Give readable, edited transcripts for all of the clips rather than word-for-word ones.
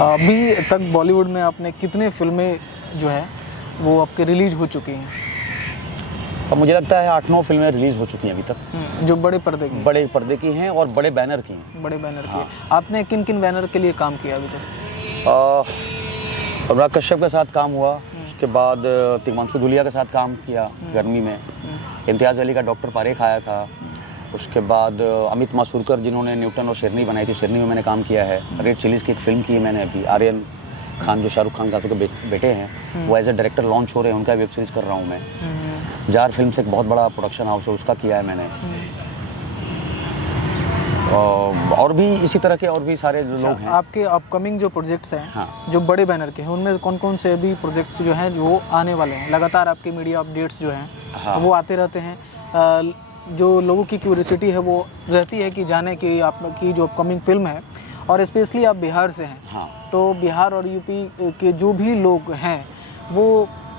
अभी तक बॉलीवुड में आपने कितने फिल्में जो है वो आपके रिलीज हो चुकी हैं? अब मुझे लगता है 8-9 फिल्में रिलीज़ हो चुकी हैं अभी तक। जो बड़े पर्दे की हैं और बड़े बैनर की हैं। बड़े बैनर की। आपने किन किन बैनर के लिए काम किया अभी तक? अनुराग कश्यप के साथ काम हुआ, उसके बाद तिग्मांशु धूलिया के साथ काम किया गर्मी में, इम्तियाज़ अली का डॉक्टर पारेख आया था, उसके बाद अमित मासूरकर जिन्होंने न्यूटन और शेरनी बनाई थी, शेरनी में मैंने काम किया है। रेड चिलीज़ की एक फ़िल्म की है मैंने अभी, आर्यन खान जो शाहरुख खान के बेटे हैं वो एज ए डायरेक्टर लॉन्च हो रहे हैं, उनका वेब सीरीज़ कर रहा हूँ मैं। जार फिल्म से एक बहुत बड़ा प्रोडक्शन हाउस है, उसका किया है मैंने। और भी इसी तरह के और भी सारे लोग हैं। आपके अपकमिंग जो प्रोजेक्ट्स हैं, हाँ, जो बड़े बैनर के हैं, उनमें कौन कौन से अभी प्रोजेक्ट्स जो हैं वो आने वाले हैं? लगातार आपके मीडिया अपडेट्स जो हैं वो आते रहते हैं। जो लोगों की क्यूरियोसिटी है वो रहती है कि जाने कि आपकी जो अपकमिंग फिल्म है, और स्पेशली आप बिहार से हैं। हाँ। तो बिहार और यूपी के जो भी लोग हैं वो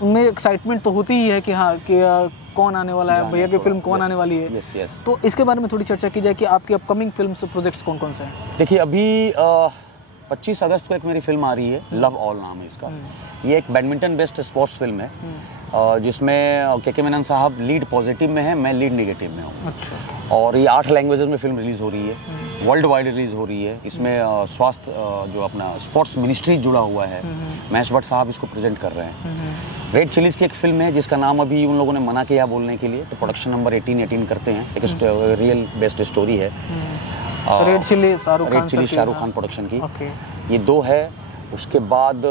उनमें एक्साइटमेंट तो होती ही है कि हाँ कि कौन आने वाला है, भैया की फिल्म कौन आने वाली है। यस। तो इसके बारे में थोड़ी चर्चा की जाए कि आपकी अपकमिंग फिल्म से प्रोजेक्ट्स कौन कौन से हैं? देखिए अभी 25 अगस्त को एक मेरी फिल्म आ रही है, लव ऑल नाम है इसका। ये एक बैडमिंटन बेस्ड स्पोर्ट्स फिल्म है, जिसमें के मेनन साहब लीड पॉजिटिव में है, मैं लीड नेगेटिव में हूँ। अच्छा। और ये 8 लैंग्वेजेस में फिल्म रिलीज़ हो रही है, वर्ल्ड वाइड रिलीज़ हो रही है। इसमें स्वास्थ्य जो अपना स्पोर्ट्स मिनिस्ट्री जुड़ा हुआ है, महेश भट्ट साहब इसको प्रेजेंट कर रहे हैं। रेड चिलीज़ की एक फिल्म है जिसका नाम अभी उन लोगों ने मना किया बोलने के लिए, तो प्रोडक्शन नंबर 18 करते हैं। एक रियल बेस्ड स्टोरी है। Red chilli Shahrukh Khan production की। ये 2 है। उसके बाद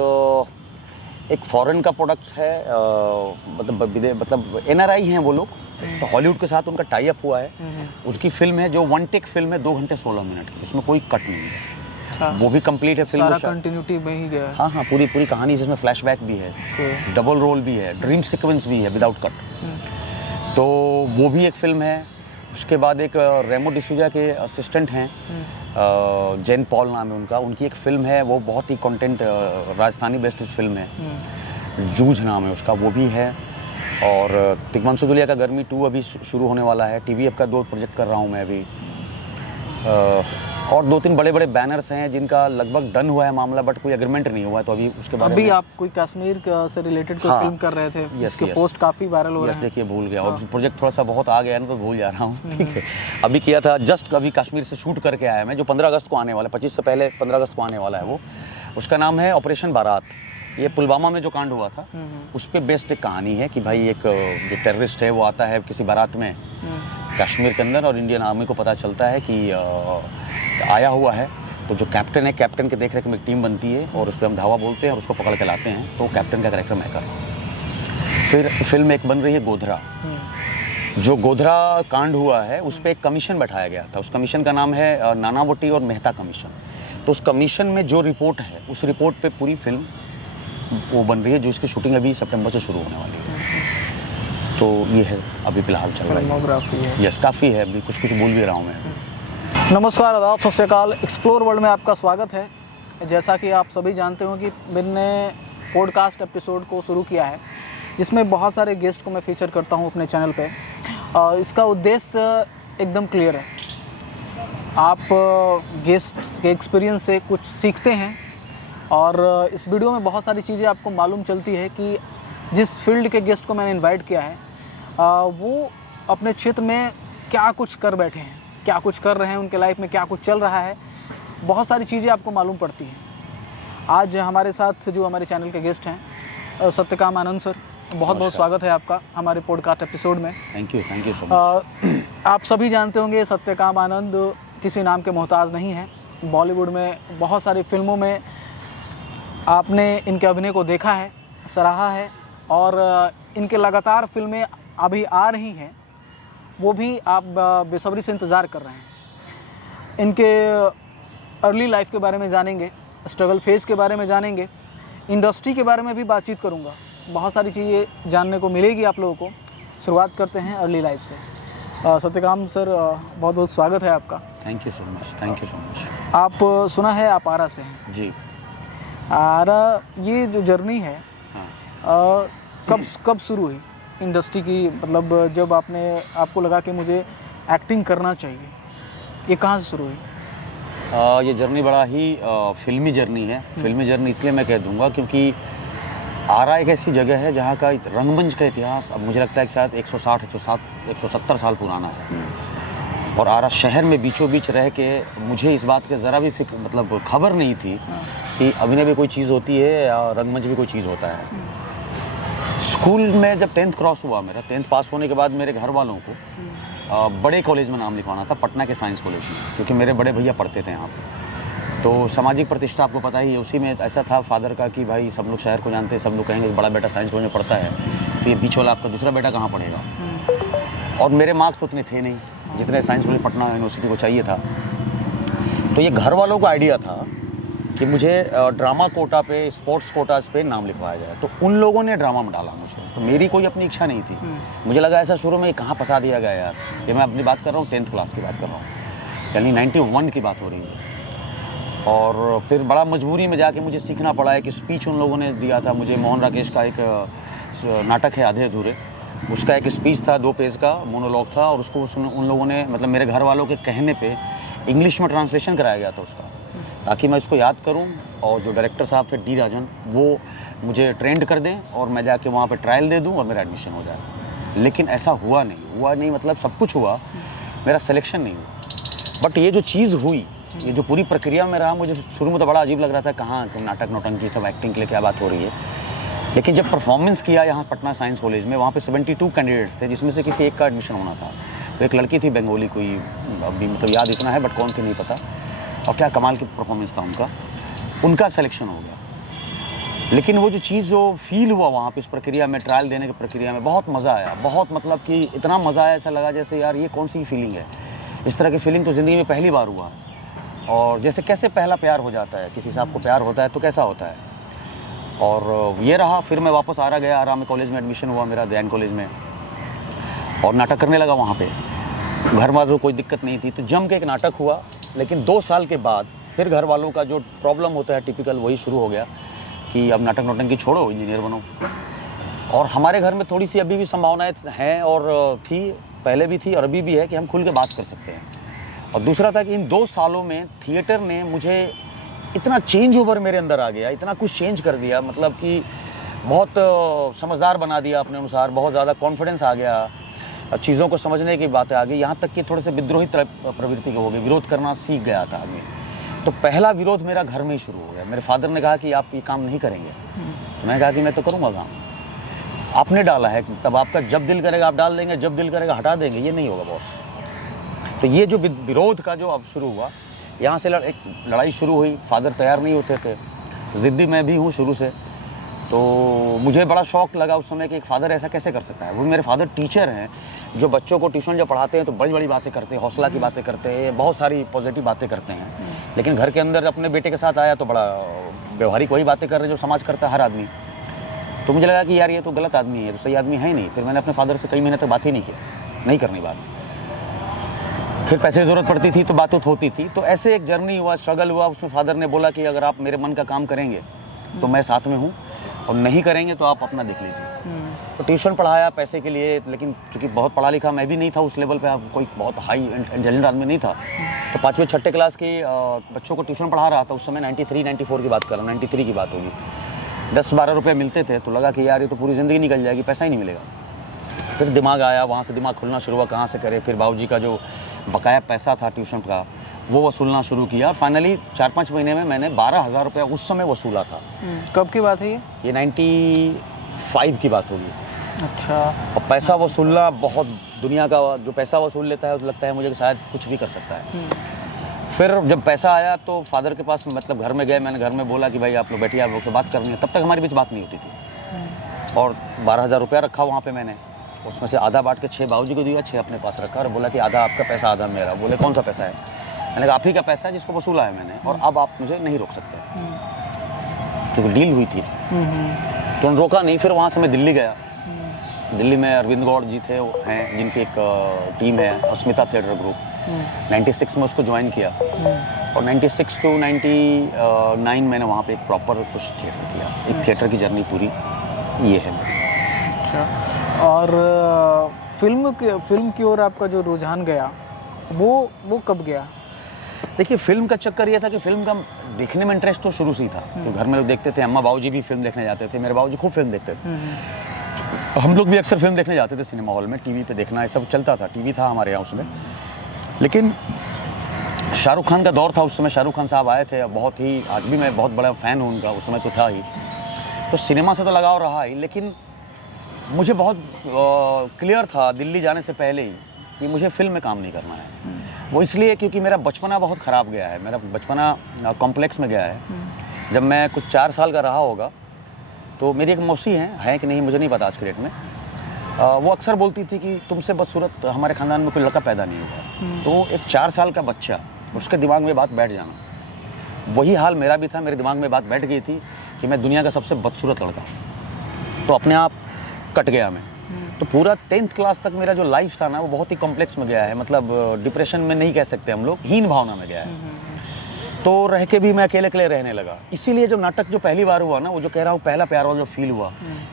एक फॉरेन का प्रोडक्ट है, मतलब NRI हैं वो लोग, तो हॉलीवुड के साथ उनका टाई अप हुआ है। उसकी फिल्म है जो 1 टेक फिल्म है, 2 घंटे 16 मिनट की, उसमें कोई कट नहीं है। वो भी कंप्लीट है फिल्म, सारा कंटिन्यूटी में ही गया है। हाँ, पूरी कहानी, जिसमें फ्लैशबैक भी है, डबल रोल भी है, ड्रीम सीक्वेंस भी है विदाउट कट। तो वो भी एक फिल्म है। उसके बाद एक रेमो डिसूजा के असिस्टेंट हैं, जेन पॉल नाम है उनका, उनकी एक फिल्म है, वो बहुत ही कंटेंट राजस्थानी बेस्ड फिल्म है, जूझ नाम है उसका, वो भी है। और तिग्मांशु धूलिया का गर्मी 2 अभी शुरू होने वाला है। TVF का 2 प्रोजेक्ट कर रहा हूँ मैं अभी। और 2-3 बड़े बैनर्स हैं जिनका लगभग डन हुआ है मामला, बट कोई एग्रीमेंट नहीं हुआ है, तो अभी उसके बारे में। अभी आप कोई कश्मीर से रिलेटेड कोई फिल्म कर रहे थे, इसके पोस्ट काफ़ी वायरल हो रहे हैं। देखिए भूल गया, और प्रोजेक्ट थोड़ा सा बहुत आ गया ना, तो भूल जा रहा हूँ। ठीक है, अभी किया था, जस्ट अभी कश्मीर से शूट करके आया मैं, जो 15 अगस्त को आने वाला है, 25 से पहले 15 अगस्त को आने वाला है वो। उसका नाम है ऑपरेशन बारात। ये पुलवामा में जो कांड हुआ था उस पर बेस्ड एक कहानी है कि भाई एक जो टेररिस्ट है वो आता है किसी बारात में कश्मीर के अंदर, और इंडियन आर्मी को पता चलता है कि आया हुआ है। तो जो कैप्टन है, कैप्टन के देख रेख में एक टीम बनती है, और उस पर हम धावा बोलते हैं और उसको पकड़ के लाते हैं। तो कैप्टन का कैरेक्टर मैं कर रहा हूँ। फिर फिल्म एक बन रही है गोधरा। जो गोधरा कांड हुआ है उस पर एक कमीशन बैठाया गया था, उस कमीशन का नाम है नानावटी और मेहता कमीशन। तो उस कमीशन में जो रिपोर्ट है, उस रिपोर्ट पे पूरी फिल्म वो बन रही है, जो इसकी शूटिंग अभी सितंबर से शुरू होने वाली है। तो ये है अभी फिलहाल चल रहा है। यस, काफ़ी है, अभी कुछ भूल भी रहा हूँ मैं। नमस्कार, आदाब, सत श्री अकाल। एक्सप्लोर वर्ल्ड में आपका स्वागत है। जैसा कि आप सभी जानते हो कि मैंने पॉडकास्ट एपिसोड को शुरू किया है, जिसमें बहुत सारे गेस्ट को मैं फीचर करता हूँ अपने चैनल पे। इसका उद्देश्य एकदम क्लियर है। आप गेस्ट के एक्सपीरियंस से कुछ सीखते हैं, और इस वीडियो में बहुत सारी चीज़ें आपको मालूम चलती है कि जिस फील्ड के गेस्ट को मैंने इनवाइट किया है वो अपने क्षेत्र में क्या कुछ कर बैठे हैं, क्या कुछ कर रहे हैं, उनके लाइफ में क्या कुछ चल रहा है, बहुत सारी चीज़ें आपको मालूम पड़ती हैं। आज हमारे साथ जो हमारे चैनल के गेस्ट हैं, सत्यकाम आनंद सर, बहुत स्वागत है आपका हमारे पॉडकास्ट एपिसोड में। Thank you so much. आप सभी जानते होंगे सत्यकाम आनंद किसी नाम के मोहताज नहीं है। बॉलीवुड में बहुत सारी फिल्मों में आपने इनके अभिनय को देखा है, सराहा है, और इनके लगातार फिल्में अभी आ रही हैं, वो भी आप बेसब्री से इंतज़ार कर रहे हैं। इनके अर्ली लाइफ के बारे में जानेंगे, स्ट्रगल फेज़ के बारे में जानेंगे, इंडस्ट्री के बारे में भी बातचीत करूँगा। बहुत सारी चीज़ें जानने को मिलेगी आप लोगों को। शुरुआत करते हैं अर्ली लाइफ से। सत्यकाम सर, बहुत बहुत स्वागत है आपका। Thank you so much. आप सुना है आप आरा से हैं? जी। आरा, ये जो जर्नी है कब शुरू हुई इंडस्ट्री की? मतलब जब आपको लगा कि मुझे एक्टिंग करना चाहिए, ये कहाँ से शुरू हुई? ये जर्नी बड़ा ही फिल्मी जर्नी है। फिल्मी जर्नी इसलिए मैं कह दूंगा क्योंकि आरा एक ऐसी जगह है जहाँ का रंगमंच का इतिहास अब मुझे लगता है कि शायद 170 साल पुराना है। और आरा शहर में बीचों बीच रह के मुझे इस बात के ज़रा भी फिक्र मतलब खबर नहीं थी कि अभिनय भी कोई चीज़ होती है या रंगमंच भी कोई चीज़ होता है। स्कूल में जब 10th क्रॉस हुआ मेरा 10th पास होने के बाद मेरे घर वालों को बड़े कॉलेज में नाम लिखवाना था, पटना के साइंस कॉलेज में, क्योंकि मेरे बड़े भैया पढ़ते थे यहाँ पे। तो सामाजिक प्रतिष्ठा आपको पता ही है, उसी में ऐसा था फादर का कि भाई सब लोग शहर को जानते हैं, सब लोग कहेंगे बड़ा बेटा साइंस कॉलेज में पढ़ता है, तो ये बीच वाला आपका दूसरा बेटा कहाँ पढ़ेगा। और मेरे मार्क्स उतने थे नहीं जितने साइंस कॉलेज पटना यूनिवर्सिटी को चाहिए था। तो ये घर वालों का आइडिया था कि मुझे ड्रामा कोटा पे, स्पोर्ट्स कोटास पे नाम लिखवाया जाए। तो उन लोगों ने ड्रामा में डाला मुझे, तो मेरी कोई अपनी इच्छा नहीं थी। मुझे लगा ऐसा शुरू में कहाँ फंसा दिया गया यार। ये मैं अपनी बात कर रहा हूँ 10th क्लास की बात कर रहा हूँ, यानी 91 की बात हो रही है। और फिर बड़ा मजबूरी में जाके मुझे सीखना पड़ा है कि स्पीच उन लोगों ने दिया था मुझे। मोहन राकेश का एक नाटक है आधे अधूरे, उसका एक स्पीच था 2 पेज का मोनोलॉग था, और उसको उन लोगों ने मतलब मेरे घर वालों के कहने पे इंग्लिश में ट्रांसलेशन कराया गया था उसका, ताकि मैं उसको याद करूं। और जो डायरेक्टर साहब थे डी राजन, वो मुझे ट्रेंड कर दें और मैं जाके वहाँ पे ट्रायल दे दूं और मेरा एडमिशन हो जाए। लेकिन ऐसा हुआ नहीं मतलब सब कुछ हुआ, मेरा सिलेक्शन नहीं हुआ। बट ये जो चीज़ हुई, ये जो पूरी प्रक्रिया में रहा, मुझे शुरू में तो बड़ा अजीब लग रहा था, कहाँ नाटक नौटंकी सब एक्टिंग के लिए क्या बात हो रही है। लेकिन जब परफॉर्मेंस किया यहाँ पटना साइंस कॉलेज में, वहाँ पे 72 कैंडिडेट्स थे जिसमें से किसी एक का एडमिशन होना था। तो एक लड़की थी बंगाली, कोई अभी मतलब याद इतना है बट कौन थी नहीं पता, और क्या कमाल की परफॉर्मेंस था उनका सिलेक्शन हो गया। लेकिन वो जो चीज़ जो फील हुआ वहाँ पे इस प्रक्रिया में, ट्रायल देने की प्रक्रिया में, बहुत मज़ा आया। बहुत मतलब कि इतना मज़ा आया, ऐसा लगा जैसे यार ये कौन सी फीलिंग है। इस तरह की फीलिंग तो ज़िंदगी में पहली बार हुआ है। और जैसे कैसे पहला प्यार हो जाता है, किसी से आपको प्यार होता है तो कैसा होता है। और ये रहा, फिर मैं वापस आरा गया, आरा में कॉलेज में एडमिशन हुआ मेरा, ध्यान कॉलेज में, और नाटक करने लगा वहाँ पे। घर वालों कोई दिक्कत नहीं थी, तो जम के एक नाटक हुआ। लेकिन 2 साल के बाद फिर घर वालों का जो प्रॉब्लम होता है टिपिकल, वही शुरू हो गया कि अब नाटक नौटंकी छोड़ो, इंजीनियर बनो। और हमारे घर में थोड़ी सी अभी भी संभावनाएं हैं, और थी पहले भी थी और अभी भी है कि हम खुल के बात कर सकते हैं। और दूसरा था कि इन 2 सालों में थिएटर ने मुझे इतना चेंज ओवर मेरे अंदर आ गया, इतना कुछ चेंज कर दिया, मतलब कि बहुत समझदार बना दिया अपने अनुसार, बहुत ज़्यादा कॉन्फिडेंस आ गया, चीज़ों को समझने की बातें आ गई। यहाँ तक कि थोड़े से विद्रोही प्रवृत्ति के हो गए, विरोध करना सीख गया था आदमी। तो पहला विरोध मेरा घर में ही शुरू हो गया। मेरे फादर ने कहा कि आप ये काम नहीं करेंगे, तो मैंने कहा कि मैं तो करूँगा काम, आपने डाला है, तब आपका जब दिल करेगा आप डाल देंगे, जब दिल करेगा हटा देंगे, ये नहीं होगा बॉस। तो ये जो विरोध का जो अब शुरू हुआ, यहाँ से एक लड़ाई शुरू हुई। फादर तैयार नहीं होते थे, ज़िद्दी मैं भी हूँ शुरू से। तो मुझे बड़ा शौक लगा उस समय कि एक फ़ादर ऐसा कैसे कर सकता है। वो मेरे फादर टीचर हैं, जो बच्चों को ट्यूशन जब पढ़ाते हैं तो बड़ी बड़ी बातें करते हैं, हौसला की बातें करते हैं, बहुत सारी पॉजिटिव बातें करते हैं। लेकिन घर के अंदर अपने बेटे के साथ आया तो बड़ा व्यवहारिक वही बातें कर रहे हैं जो समाज करता है हर आदमी। तो मुझे लगा कि यार ये तो गलत आदमी है, तो सही आदमी है ही नहीं। फिर मैंने अपने फादर से कई महीने तक बात ही नहीं की, नहीं करनी बात। फिर पैसे की ज़रूरत पड़ती थी तो बात होती थी। तो ऐसे एक जर्नी हुआ, स्ट्रगल हुआ। उसमें फादर ने बोला कि अगर आप मेरे मन का काम करेंगे तो मैं साथ में हूँ, और नहीं करेंगे तो आप अपना देख लीजिए। तो ट्यूशन पढ़ाया पैसे के लिए, लेकिन चूँकि बहुत पढ़ा लिखा मैं भी नहीं था उस लेवल पे, कोई बहुत हाई इंटेलिजेंट आदमी नहीं था। तो 5वीं 6ठी क्लास के बच्चों को ट्यूशन पढ़ा रहा था उस समय। 93-94 की बात कर रहा हूँ, 93 की बात होगी। 10-12 रुपये मिलते थे, तो लगा कि यार ये तो पूरी ज़िंदगी निकल जाएगी, पैसा ही नहीं मिलेगा। फिर दिमाग आया, वहाँ से दिमाग खुलना शुरू हुआ, कहाँ से करे। फिर बाबूजी का जो बकाया पैसा था ट्यूशन का, वो वसूलना शुरू किया। फाइनली 4-5 महीने में मैंने 12,000 रुपया उस समय वसूला था। कब की बात है ये 95 की बात होगी। अच्छा। और पैसा वसूलना बहुत, दुनिया का जो पैसा वसूल लेता है तो लगता है मुझे कि शायद कुछ भी कर सकता है। फिर जब पैसा आया तो फादर के पास मतलब घर में गए, मैंने घर में बोला कि भाई आप लोग बैठिए, आप लोग से बात करनी है। तब तक हमारे बीच बात नहीं होती थी। और 12,000 रुपया रखा वहाँ पे मैंने, उसमें से आधा बांट के 6 बाबूजी को दिया, 6 अपने पास रखा, और बोला कि आधा आपका पैसा आधा मेरा। बोले कौन सा पैसा है? मैंने कहा आप ही का पैसा है जिसको वसूला है मैंने, और अब आप मुझे नहीं रोक सकते, क्योंकि डील हुई थी। तो उन्होंने रोका नहीं। फिर वहाँ से मैं दिल्ली गया। दिल्ली में अरविंद गौड़ जी थे, वो हैं जिनकी एक टीम है अस्मिता थिएटर ग्रुप। 96 में उसको ज्वाइन किया, और 96 to 99 मैंने वहाँ पे एक प्रॉपर कुछ थिएटर किया। एक थिएटर की जर्नी पूरी ये है। अच्छा। और फिल्म की ओर आपका जो रुझान गया, वो कब गया? देखिए फिल्म का चक्कर ये था कि फिल्म का देखने में इंटरेस्ट तो शुरू से ही था, तो घर में लोग देखते थे, अम्मा बाबूजी भी फिल्म देखने जाते थे, मेरे बाबूजी खूब फिल्म देखते थे। हम लोग भी अक्सर फिल्म देखने जाते थे सिनेमा हॉल में, टीवी पे देखना ये सब चलता था, टीवी था हमारे यहाँ उसमें। लेकिन शाहरुख खान का दौर था उस समय, शाहरुख खान साहब आए थे, बहुत ही, आज भी मैं बहुत बड़ा फ़ैन हूँ उनका, उस समय तो था ही, तो सिनेमा से तो लगाव रहा ही। लेकिन मुझे बहुत क्लियर था दिल्ली जाने से पहले ही कि मुझे फिल्म में काम नहीं करना है। वो इसलिए क्योंकि मेरा बचपना बहुत ख़राब गया है, मेरा बचपना कॉम्प्लेक्स में गया है। जब मैं कुछ 4 साल का रहा होगा तो मेरी एक मौसी है कि नहीं मुझे नहीं पता आज के डेट में, वो अक्सर बोलती थी कि तुमसे बदसूरत हमारे ख़ानदान में कोई लड़का पैदा नहीं हुआ। तो एक 4 साल का बच्चा, उसके दिमाग में बात बैठ जाना, वही हाल मेरा भी था। मेरे दिमाग में बात बैठ गई थी कि मैं दुनिया का सबसे बदसूरत लड़का हूँ, तो अपने आप कट गया मैं। तो पूरा 10th क्लास तक मेरा जो लाइफ था ना वो बहुत ही कॉम्प्लेक्स में गया है, मतलब डिप्रेशन में नहीं कह सकते हम लोग, हीन भावना में गया है। तो रह के भी मैं अकेले अकेले रहने लगा। इसीलिए जो नाटक जो पहली बार हुआ ना, वो जो कह रहा हूँ पहला प्यार वाला जो फील हुआ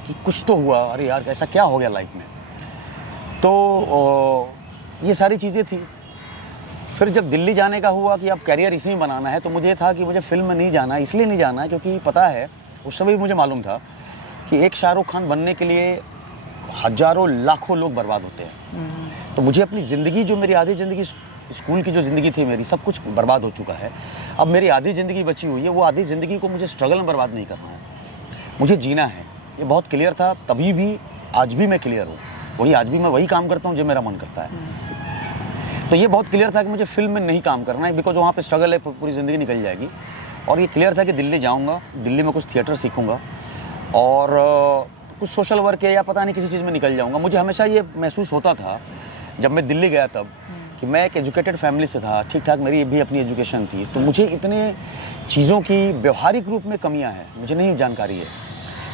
कि कुछ तो हुआ, अरे यार ऐसा क्या हो गया लाइफ में, तो ये सारी चीज़ें थी। फिर जब दिल्ली जाने का हुआ कि अब कैरियर इसी में बनाना है, तो मुझे था कि मुझे फिल्म में नहीं जाना, इसलिए नहीं जाना क्योंकि पता है उस समय भी मुझे मालूम था कि एक शाहरुख खान बनने के लिए हजारों लाखों लोग बर्बाद होते हैं। तो मुझे अपनी ज़िंदगी, जो मेरी आधी ज़िंदगी स्कूल की जो ज़िंदगी थी मेरी, सब कुछ बर्बाद हो चुका है। अब मेरी आधी ज़िंदगी बची हुई है, वो आधी ज़िंदगी को मुझे स्ट्रगल में बर्बाद नहीं करना है, मुझे जीना है। ये बहुत क्लियर था तभी भी, आज भी मैं क्लियर हूँ, वही आज भी मैं वही काम करता हूँ जो मेरा मन करता है। तो ये बहुत क्लियर था कि मुझे फिल्म में नहीं काम करना है, बिकॉज वहाँ पे स्ट्रगल है, पूरी ज़िंदगी निकल जाएगी। और ये क्लियर था कि दिल्ली जाऊँगा, दिल्ली में कुछ थिएटर सीखूँगा और कुछ सोशल वर्क है या पता नहीं किसी चीज़ में निकल जाऊँगा। मुझे हमेशा ये महसूस होता था जब मैं दिल्ली गया तब कि मैं एक एजुकेटेड फैमिली से था, ठीक ठाक मेरी भी अपनी एजुकेशन थी, तो मुझे इतने चीज़ों की व्यवहारिक रूप में कमियाँ हैं, मुझे नहीं जानकारी है।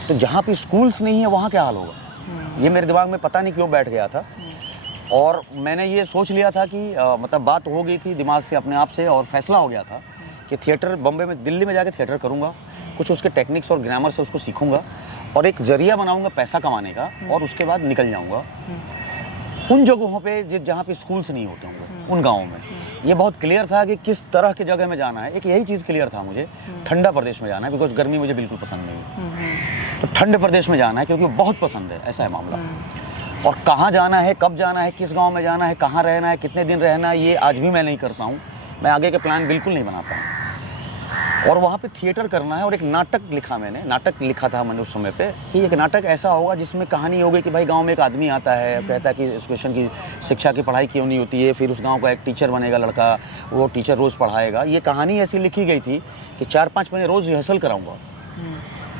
तो जहाँ पे स्कूल्स नहीं है वहाँ क्या हाल होगा, ये मेरे दिमाग में पता नहीं क्यों बैठ गया था। और मैंने ये सोच लिया था कि मतलब बात हो गई थी दिमाग से अपने आप से, और फैसला हो गया था कि थिएटर बॉम्बे में, दिल्ली में जाके थिएटर करूँगा, कुछ उसके टेक्निक्स और ग्रामर से उसको सीखूंगा और एक जरिया बनाऊंगा पैसा कमाने का, और उसके बाद निकल जाऊंगा उन जगहों पे जहाँ पे स्कूल्स नहीं होते होंगे, उन गाँवों में। ये बहुत क्लियर था कि किस तरह की जगह में जाना है। एक यही चीज़ क्लियर था मुझे, ठंडा प्रदेश में जाना है, बिकॉज गर्मी मुझे बिल्कुल पसंद नहीं है। तो ठंडे प्रदेश में जाना है क्योंकि वो बहुत पसंद है, ऐसा है मामला। और कहाँ जाना है, कब जाना है, किस गाँव में जाना है, कहाँ रहना है, कितने दिन रहना है, ये आज भी मैं नहीं करता हूँ। मैं आगे के प्लान बिल्कुल नहीं बनाता हूँ। और वहाँ पे थिएटर करना है। और एक नाटक लिखा मैंने, नाटक लिखा था मैंने उस समय पे कि एक नाटक ऐसा होगा जिसमें कहानी होगी कि भाई गांव में एक आदमी आता है, कहता है कि एजुकेशन की, शिक्षा की पढ़ाई क्यों नहीं होती है, फिर उस गांव का एक टीचर बनेगा लड़का, वो टीचर रोज़ पढ़ाएगा। ये कहानी ऐसी लिखी गई थी कि 4-5 महीने रोज़ रिहर्सल कराऊंगा।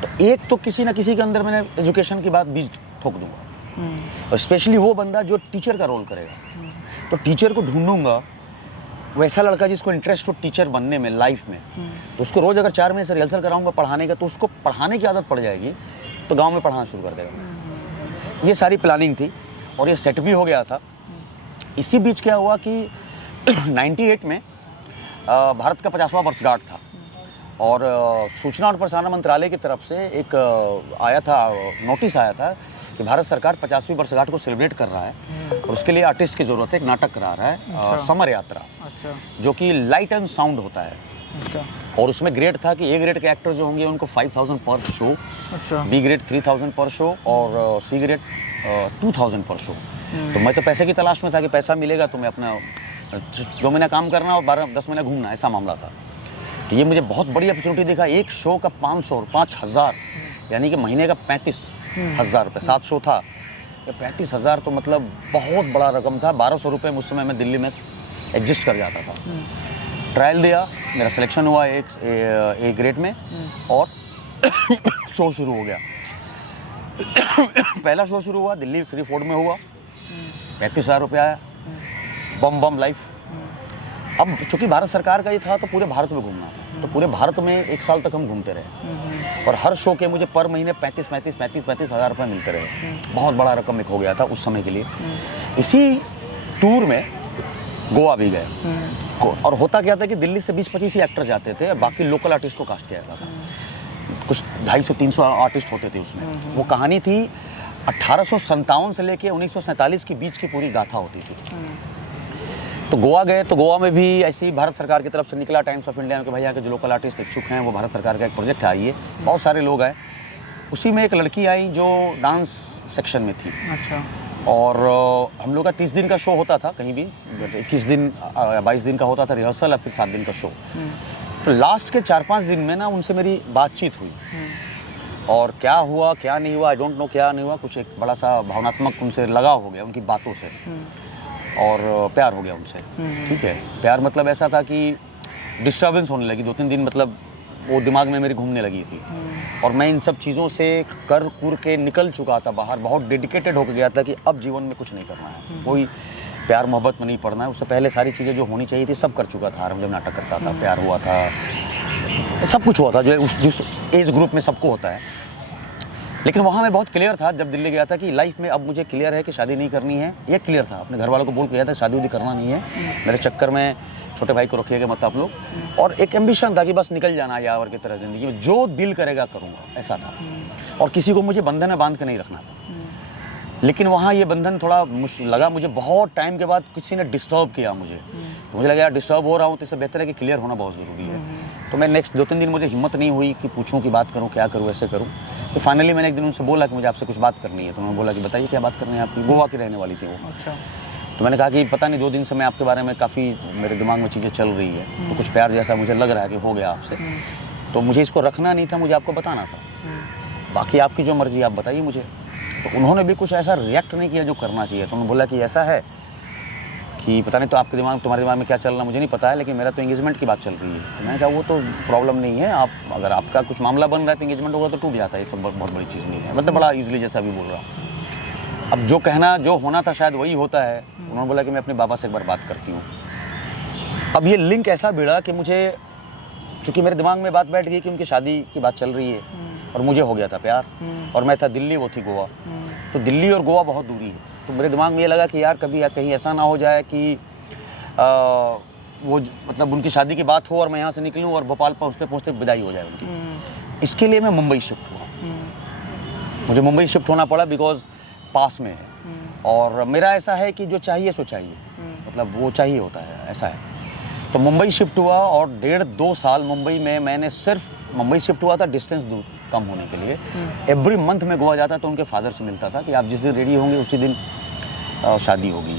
तो एक तो किसी न किसी के अंदर मैंने एजुकेशन की बात बीज ठोक दूंगा, और स्पेशली वो बंदा जो टीचर का रोल करेगा। तो टीचर को ढूंढूंगा, वैसा लड़का जिसको इंटरेस्ट हो टीचर बनने में लाइफ में। तो उसको रोज़ अगर 4 महीने से रिहर्सल कराऊंगा पढ़ाने का, तो उसको पढ़ाने की आदत पड़ जाएगी, तो गांव में पढ़ाना शुरू कर देगा। ये सारी प्लानिंग थी और ये सेट भी हो गया था। इसी बीच क्या हुआ कि 98 में भारत का 50वां वर्षगांठ था, और सूचना और प्रसारण मंत्रालय की तरफ से एक आया था, नोटिस आया था कि भारत सरकार 50वीं वर्षगांठ को सेलिब्रेट कर रहा है और उसके लिए आर्टिस्ट की ज़रूरत है। एक नाटक करा रहा है, समर यात्रा, जो कि लाइट एंड साउंड होता है। और उसमें ग्रेड था कि ए ग्रेड के एक्टर जो होंगे उनको 5000 पर शो, बी ग्रेड 3000 पर शो, और सी ग्रेड 2000 पर शो। तो मैं तो पैसे की तलाश में था कि पैसा मिलेगा तो मैं अपना 2 महीना काम करना और 10 महीना घूमना, ऐसा मामला था। तो ये मुझे बहुत बड़ी अपॉर्चुनिटी देखा। एक शो का 500 और 5000, यानी कि महीने का 35,000 रुपये। 7 शो था, 35,000 तो मतलब बहुत बड़ा रकम था। 1200 रुपये उस समय मैं दिल्ली में एडजस्ट कर जाता था। ट्रायल दिया, मेरा सिलेक्शन हुआ ए ग्रेड में, और शो शुरू हो गया। पहला शो शुरू हुआ दिल्ली श्री फोर्ट में हुआ, 35,000 रुपये आया, बम बम लाइफ। अब चूँकि भारत सरकार का ये था तो पूरे भारत में घूमना था, तो पूरे भारत में 1 साल तक हम घूमते रहे, और हर शो के मुझे पर महीने 35,000 रुपये मिलते रहे। बहुत बड़ा रकम एक हो गया था उस समय के लिए। इसी टूर में गोवा भी गए, और होता क्या था कि दिल्ली से 20-25 ही एक्टर जाते थे, बाकी लोकल आर्टिस्ट को कास्ट किया जाता था। कुछ 250-300 आर्टिस्ट होते थे उसमें। वो कहानी थी 1857 से लेके 1947 के बीच की पूरी गाथा होती थी। तो गोवा गए, तो गोवा में भी ऐसी भारत सरकार की तरफ से निकला टाइम्स ऑफ इंडिया में कि भैया के जो लोकल आर्टिस्ट इच्छुक हैं वो भारत सरकार का एक प्रोजेक्ट आइए, बहुत सारे लोग आए। उसी में एक लड़की आई जो डांस सेक्शन में थी। अच्छा। और हम लोग का 30 दिन का शो होता था, कहीं भी 21 दिन 22 दिन का होता था रिहर्सल, और फिर 7 दिन का शो। तो लास्ट के 4-5 दिन में ना उनसे मेरी बातचीत हुई, और क्या हुआ क्या नहीं हुआ आई डोंट नो, क्या नहीं हुआ, कुछ एक बड़ा सा भावनात्मक उनसे लगाव हो गया उनकी बातों से, और प्यार हो गया उनसे। ठीक है, प्यार मतलब ऐसा था कि डिस्टर्बेंस होने लगी 2-3 दिन, मतलब वो दिमाग में मेरे घूमने लगी थी, और मैं इन सब चीज़ों से कर कुर के निकल चुका था बाहर, बहुत डेडिकेटेड होकर गया था कि अब जीवन में कुछ नहीं करना है, कोई प्यार मोहब्बत में नहीं पड़ना है। उससे पहले सारी चीज़ें जो होनी चाहिए थी सब कर चुका था। जब नाटक करता था प्यार हुआ था, सब कुछ हुआ था जो जिस एज ग्रुप में सबको होता है। लेकिन वहाँ मैं बहुत क्लियर था जब दिल्ली गया था कि लाइफ में अब मुझे क्लियर है कि शादी नहीं करनी है। ये क्लियर था, अपने घर वालों को बोल के गया था शादी उदी करना नहीं है, मेरे चक्कर में छोटे भाई को रखिएगा मत आप लोग। और एक एम्बिशन था कि बस निकल जाना यावर की तरह ज़िंदगी में, जो दिल करेगा करूँगा, ऐसा था। और किसी को मुझे बंधन में बांध के नहीं रखना था। लेकिन वहाँ ये बंधन थोड़ा लगा मुझे, बहुत टाइम के बाद किसी ने डिस्टर्ब किया मुझे, तो मुझे लगा यार डिस्टर्ब हो रहा हूँ तो इससे बेहतर है कि क्लियर होना बहुत ज़रूरी है। तो मैं नेक्स्ट 2-3 दिन मुझे हिम्मत नहीं हुई कि पूछूं कि बात करूं, क्या करूं, ऐसे करूं। तो फाइनली मैंने एक दिन उनसे बोला कि मुझे आपसे कुछ बात करनी है। तो उन्होंने बोला कि बताइए क्या बात करनी है आपकी। गोवा की रहने वाली थी वो। अच्छा। तो मैंने कहा कि पता नहीं 2 दिन से मैं आपके बारे में काफ़ी मेरे दिमाग में चीज़ें चल रही है, तो कुछ प्यार जैसा मुझे लग रहा है कि हो गया आपसे, तो मुझे इसको रखना नहीं था, मुझे आपको बताना था, बाकी आपकी जो मर्जी आप बताइए मुझे। तो उन्होंने भी कुछ ऐसा रिएक्ट नहीं किया जो करना चाहिए। तो उन्होंने बोला कि ऐसा है कि पता नहीं तो आपके दिमाग तुम्हारे दिमाग में क्या चल रहा मुझे नहीं पता है, लेकिन मेरा तो एंगेजमेंट की बात चल रही है। तो मैंने कहा वो तो प्रॉब्लम नहीं है, आप अगर आपका कुछ मामला बन रहा है तो एंगेजमेंट होगा तो टूट जाता है, ये सब बहुत बड़ी चीज़ नहीं है। मतलब बड़ा ईजिली जैसा भी बोल रहा हूँ। अब जो कहना जो होना था शायद वही होता है। उन्होंने बोला कि मैं अपने बाबा से एक बार बात करती हूँ। अब ये लिंक ऐसा भिड़ा कि मुझे, चूँकि मेरे दिमाग में बात बैठ गई कि उनकी शादी की बात चल रही है और मुझे हो गया था प्यार, और मैं था दिल्ली, वो थी गोवा। तो दिल्ली और गोवा बहुत दूरी है, तो मेरे दिमाग में ये लगा कि यार कभी कहीं ऐसा ना हो जाए कि वो मतलब उनकी शादी की बात हो और मैं यहाँ से निकलूँ और भोपाल पहुँचते पहुँचते विदाई हो जाए उनकी। इसके लिए मैं मुंबई शिफ्ट हुआ। मुझे मुंबई शिफ्ट होना पड़ा बिकॉज पास में है, और मेरा ऐसा है कि जो चाहिए सो चाहिए, मतलब वो चाहिए होता है, ऐसा है। तो मुंबई शिफ्ट हुआ, और 1.5-2 साल मुंबई में मैंने सिर्फ मुंबई शिफ्ट हुआ था डिस्टेंस दूर कम होने के लिए। एवरी मंथ में गोवा जाता तो उनके फादर से मिलता था कि आप जिस दिन रेडी होंगे उसी दिन शादी होगी।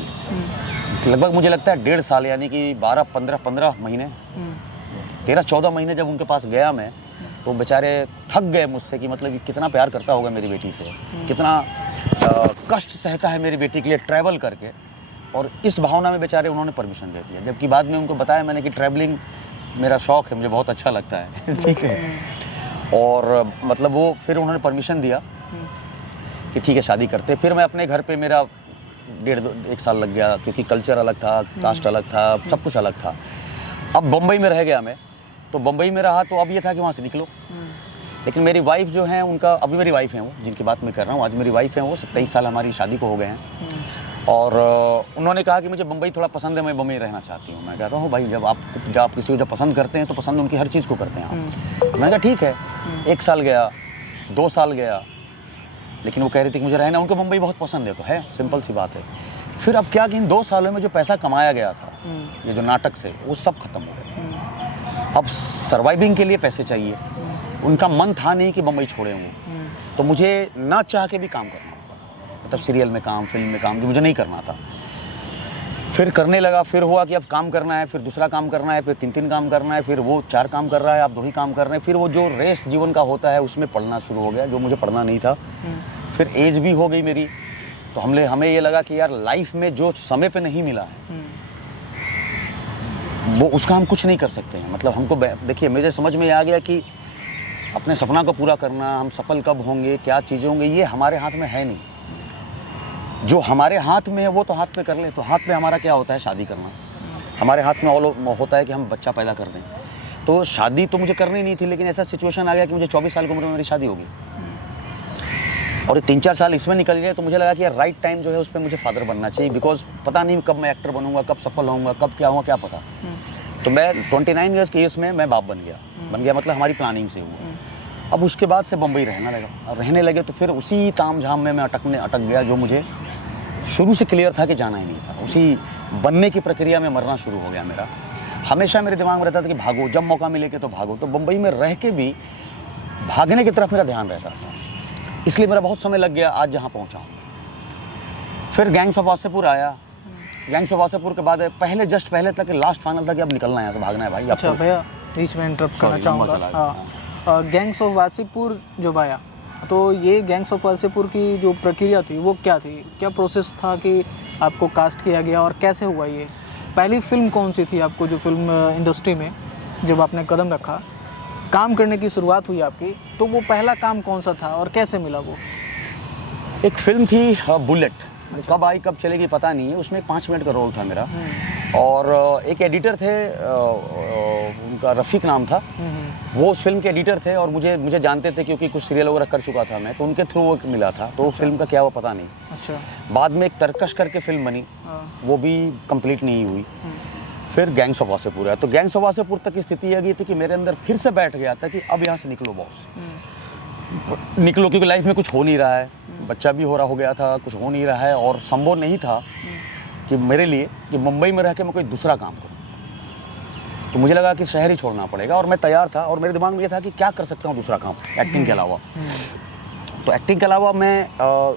लगभग मुझे लगता है 1.5 साल, यानी कि 12-15 महीने, 13-14 महीने जब उनके पास गया मैं, तो बेचारे थक गए मुझसे कि मतलब कितना प्यार करता होगा मेरी बेटी से, कितना कष्ट सहता है मेरी बेटी के लिए ट्रैवल करके। और इस भावना में बेचारे उन्होंने परमिशन दे दिया, जबकि बाद में उनको बताया मैंने कि ट्रैवलिंग मेरा शौक़ है, मुझे बहुत अच्छा लगता है। ठीक है। और मतलब वो फिर उन्होंने परमिशन दिया कि ठीक है शादी करते। फिर मैं अपने घर पे, मेरा 1.5-1 साल लग गया, क्योंकि कल्चर अलग था, कास्ट अलग था, सब कुछ अलग था। अब बम्बई में रह गया मैं, तो बम्बई में रहा तो अब ये था कि वहाँ से निकलो। लेकिन मेरी वाइफ जो है उनका, अभी मेरी वाइफ है वो जिनकी बात मैं कर रहा हूँ, आज मेरी वाइफ है वो, 27 साल हमारी शादी को हो गए हैं। और उन्होंने कहा कि मुझे बम्बई थोड़ा पसंद है, मैं बम्बई रहना चाहती हूँ। मैं कह रहा हूँ भाई जब आप किसी को जब पसंद करते हैं तो पसंद उनकी हर चीज़ को करते हैं आप। मैंने कहा ठीक है। 1 साल गया, 2 साल गया, लेकिन वो कह रही थी कि मुझे रहना, उनको मुंबई बहुत पसंद है, तो है सिंपल सी बात है। फिर अब क्या कि इन 2 सालों में जो पैसा कमाया गया था ये जो नाटक से, वो सब खत्म हो गया। अब सर्वाइविंग के लिए पैसे चाहिए। उनका मन था नहीं कि मुंबई छोड़े वो, तो मुझे ना चाह के भी काम करना पड़ा, मतलब सीरियल में काम, फिल्म में काम, जो मुझे नहीं करना था। फिर करने लगा, फिर हुआ कि अब काम करना है, फिर दूसरा काम करना है, फिर 3 काम करना है, फिर वो 4 काम कर रहा है, आप 2 ही काम कर रहे हैं। फिर वो जो रेस जीवन का होता है उसमें पढ़ना शुरू हो गया, जो मुझे पढ़ना नहीं था। फिर एज भी हो गई मेरी, तो हमें ये लगा कि यार लाइफ में जो समय पे नहीं मिला है वो उसका हम कुछ नहीं कर सकते हैं। मतलब हमको देखिए, मेरे समझ में आ गया कि अपने सपना को पूरा करना, हम सफल कब होंगे, क्या चीज़ें होंगे, ये हमारे हाथ में है नहीं। जो हमारे हाथ में है वो तो हाथ पे कर ले। तो हाथ में हमारा क्या होता है, शादी करना। हमारे हाथ में होता है कि हम बच्चा पैदा कर दें। तो शादी तो मुझे करनी नहीं थी, लेकिन ऐसा सिचुएशन आ गया कि मुझे 24 साल की उम्र में मेरी शादी होगी, और 3-4 साल इसमें निकल गए। तो मुझे लगा कि यार राइट टाइम जो है उस पर मुझे फादर बनना चाहिए, बिकॉज पता नहीं कब मैं एक्टर बनूंगा, कब सफल होऊंगा, कब क्या होगा क्या पता। तो मैं 29 ईयर्स की एज में मैं बाप बन गया मतलब हमारी प्लानिंग से हुआ। अब उसके बाद से बम्बई रहने लगे, तो फिर उसी ताम झाम में मैं अटक गया जो मुझे शुरू से क्लियर था कि जाना ही नहीं था। उसी बनने की प्रक्रिया में मरना शुरू हो गया मेरा। हमेशा मेरे दिमाग में रहता था कि भागो, जब मौका मिले कि तो भागो। तो मुंबई में रह के भी भागने की तरफ मेरा ध्यान रहता था, इसलिए मेरा बहुत समय लग गया आज जहाँ पहुँचा हूँ। फिर गैंग्स ऑफ वासेपुर आया। गैंग्स ऑफ वासेपुर के बाद जस्ट पहले तक लास्ट फाइनल था कि अब निकलना है यहाँ से, भागना है भाई। अच्छा भैया, बीच में इंटरप्ट करना चाहूँगा। गैंग्स ऑफ वासेपुर जो आया, तो ये गैंग्स ऑफ वासेपुर की जो प्रक्रिया थी वो क्या थी, क्या प्रोसेस था कि आपको कास्ट किया गया और कैसे हुआ ये? पहली फिल्म कौन सी थी आपको, जो फिल्म इंडस्ट्री में जब आपने कदम रखा, काम करने की शुरुआत हुई आपकी, तो वो पहला काम कौन सा था और कैसे मिला वो? एक फिल्म थी बुलेट, कब आई कब चलेगी पता नहीं है। उसमें 5 मिनट का रोल था मेरा, और एक एडिटर थे, उनका रफ़ीक नाम था, वो उस फिल्म के एडिटर थे और मुझे जानते थे क्योंकि कुछ सीरियल वगैरह कर चुका था मैं, तो उनके थ्रू वो मिला था। तो अच्छा। फिल्म का क्या हुआ पता नहीं। अच्छा। बाद में एक तरकश करके फिल्म बनी, वो भी कंप्लीट नहीं हुई। फिर गैंग्स ऑफ वासेपुर है। तो गैंग्स ऑफ वासेपुर तक स्थिति ये गई थी कि मेरे अंदर फिर से बैठ गया था कि अब यहाँ से निकलो बॉस, निकलो, क्योंकि लाइफ में कुछ हो नहीं रहा है, बच्चा भी हो गया था, कुछ हो नहीं रहा है, और संभव नहीं था कि मेरे लिए कि मुंबई में रह के मैं कोई दूसरा काम करूं। तो मुझे लगा कि शहर ही छोड़ना पड़ेगा, और मैं तैयार था, और मेरे दिमाग में ये था कि क्या कर सकता हूँ दूसरा काम एक्टिंग के अलावा। तो एक्टिंग के अलावा मैं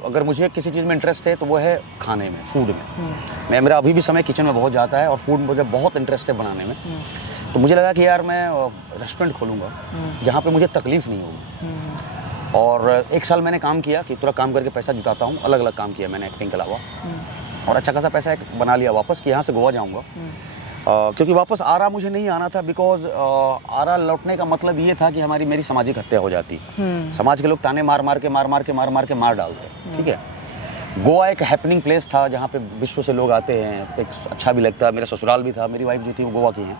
अगर मुझे किसी चीज़ में इंटरेस्ट है तो वो है खाने में, फूड में। मेरा अभी भी समय किचन में बहुत जाता है और फूड मुझे बहुत इंटरेस्ट है बनाने में। तो मुझे लगा कि यार मैं रेस्टोरेंट खोलूँगा जहाँ पे मुझे तकलीफ़ नहीं होगी। और 1 साल मैंने काम किया कि थोड़ा काम करके पैसा जुटाता हूँ, अलग अलग काम किया मैंने एक्टिंग के अलावा, और अच्छा खासा पैसा बना लिया वापस कि यहाँ से गोवा जाऊँगा। क्योंकि वापस आरा मुझे नहीं आना था, बिकॉज आरा लौटने का मतलब ये था कि मेरी सामाजिक हत्या हो जाती। समाज के लोग ताने मार मार के मार डालते। ठीक है, गोवा एक हैपनिंग प्लेस था जहाँ पे विश्व से लोग आते हैं, एक अच्छा भी लगता है। मेरा ससुराल भी था, मेरी वाइफ जो थी वो गोवा की हैं।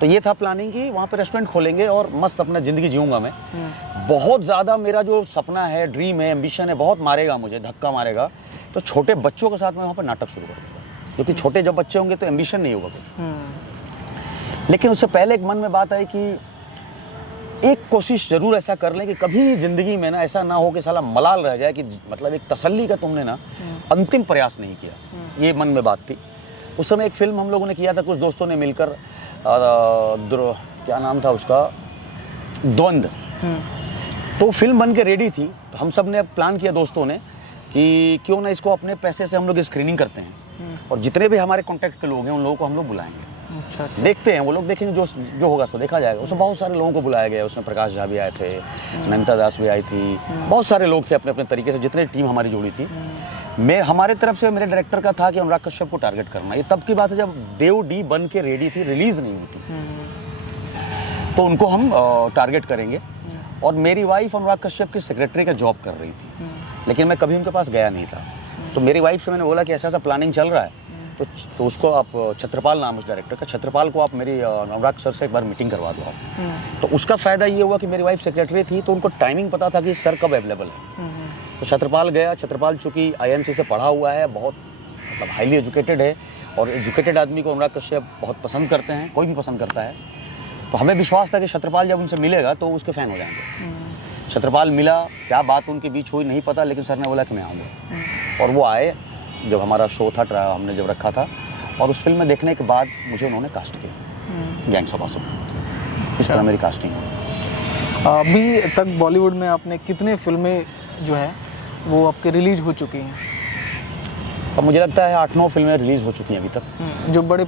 तो ये था प्लानिंग कि वहाँ पे रेस्टोरेंट खोलेंगे और मस्त अपना ज़िंदगी जीऊँगा मैं। बहुत ज़्यादा मेरा जो सपना है, ड्रीम है, एम्बिशन है, बहुत मारेगा मुझे, धक्का मारेगा। तो छोटे बच्चों के साथ मैं वहाँ पर नाटक शुरू कर दूँगा, क्योंकि छोटे जब बच्चे होंगे तो एम्बिशन नहीं होगा कुछ। लेकिन उससे पहले एक मन में बात आई कि एक कोशिश ज़रूर ऐसा कर लें कि कभी ज़िंदगी में ना ऐसा ना हो कि साला मलाल रह जाए, कि मतलब एक तसल्ली का तुमने ना अंतिम प्रयास नहीं किया। ये मन में बात थी। उस समय एक फिल्म हम लोगों ने किया था, कुछ दोस्तों ने मिलकर, क्या नाम था उसका, द्वंद्व। तो फिल्म बन के रेडी थी, तो हम सब ने प्लान किया दोस्तों ने कि क्यों ना इसको अपने पैसे से हम लोग स्क्रीनिंग करते हैं, और जितने भी हमारे कांटेक्ट के लोग हैं उन लोगों को हम लोग बुलाएंगे। अच्छा। देखते हैं, वो लोग देखेंगे, जो होगा सो देखा जाएगा। उसमें बहुत सारे लोगों को बुलाया गया। उसमें प्रकाश झा भी आए थे, नमिता दास भी आई थी, बहुत सारे लोग थे अपने अपने तरीके से, जितने टीम हमारी जुड़ी थी। हमारे तरफ से मेरे डायरेक्टर का था कि अनुराग कश्यप को टारगेट करना। ये तब की बात है जब देव डी बन के रेडी थी, रिलीज नहीं हुई थी। तो उनको हम टारगेट करेंगे। और मेरी वाइफ अनुराग कश्यप की सेक्रेटरी का जॉब कर रही थी, लेकिन मैं कभी उनके पास गया नहीं था। तो मेरी वाइफ से मैंने बोला कि ऐसा ऐसा प्लानिंग चल रहा है, तो उसको आप, छत्रपाल नाम उस डायरेक्टर का, छत्रपाल को आप मेरी अनुराग सर से एक बार मीटिंग करवा दो आप। तो उसका फ़ायदा ये हुआ कि मेरी वाइफ सेक्रेटरी थी, तो उनको टाइमिंग पता था कि सर कब अवेलेबल है। तो छत्रपाल गया। छत्रपाल चूँकि IMC से पढ़ा हुआ है, बहुत मतलब हाईली एजुकेटेड है, और एजुकेटेड आदमी को अनुराग कश्यप बहुत पसंद करते हैं, कोई भी पसंद करता है। तो हमें विश्वास था कि छत्रपाल जब उनसे मिलेगा तो उसके फ़ैन हो जाएंगे। छत्रपाल मिला, क्या बात उनके बीच हुई नहीं पता, लेकिन सर ने बोला कि मैं आऊँगा, और वो आए। जब हमारा शो था, हमने जब रखा था, और उस फिल्म में देखने के बाद मुझे उन्होंने कास्ट किया, गैंग्स ऑफ वासेपुर। इस तरह मेरी कास्टिंग हुई। अभी तक बॉलीवुड में आपने कितने फिल्में जो है वो आपके रिलीज हो चुकी हैं? अब मुझे लगता है 8-9 फिल्में रिलीज़ हो चुकी हैं अभी तक, जो बड़े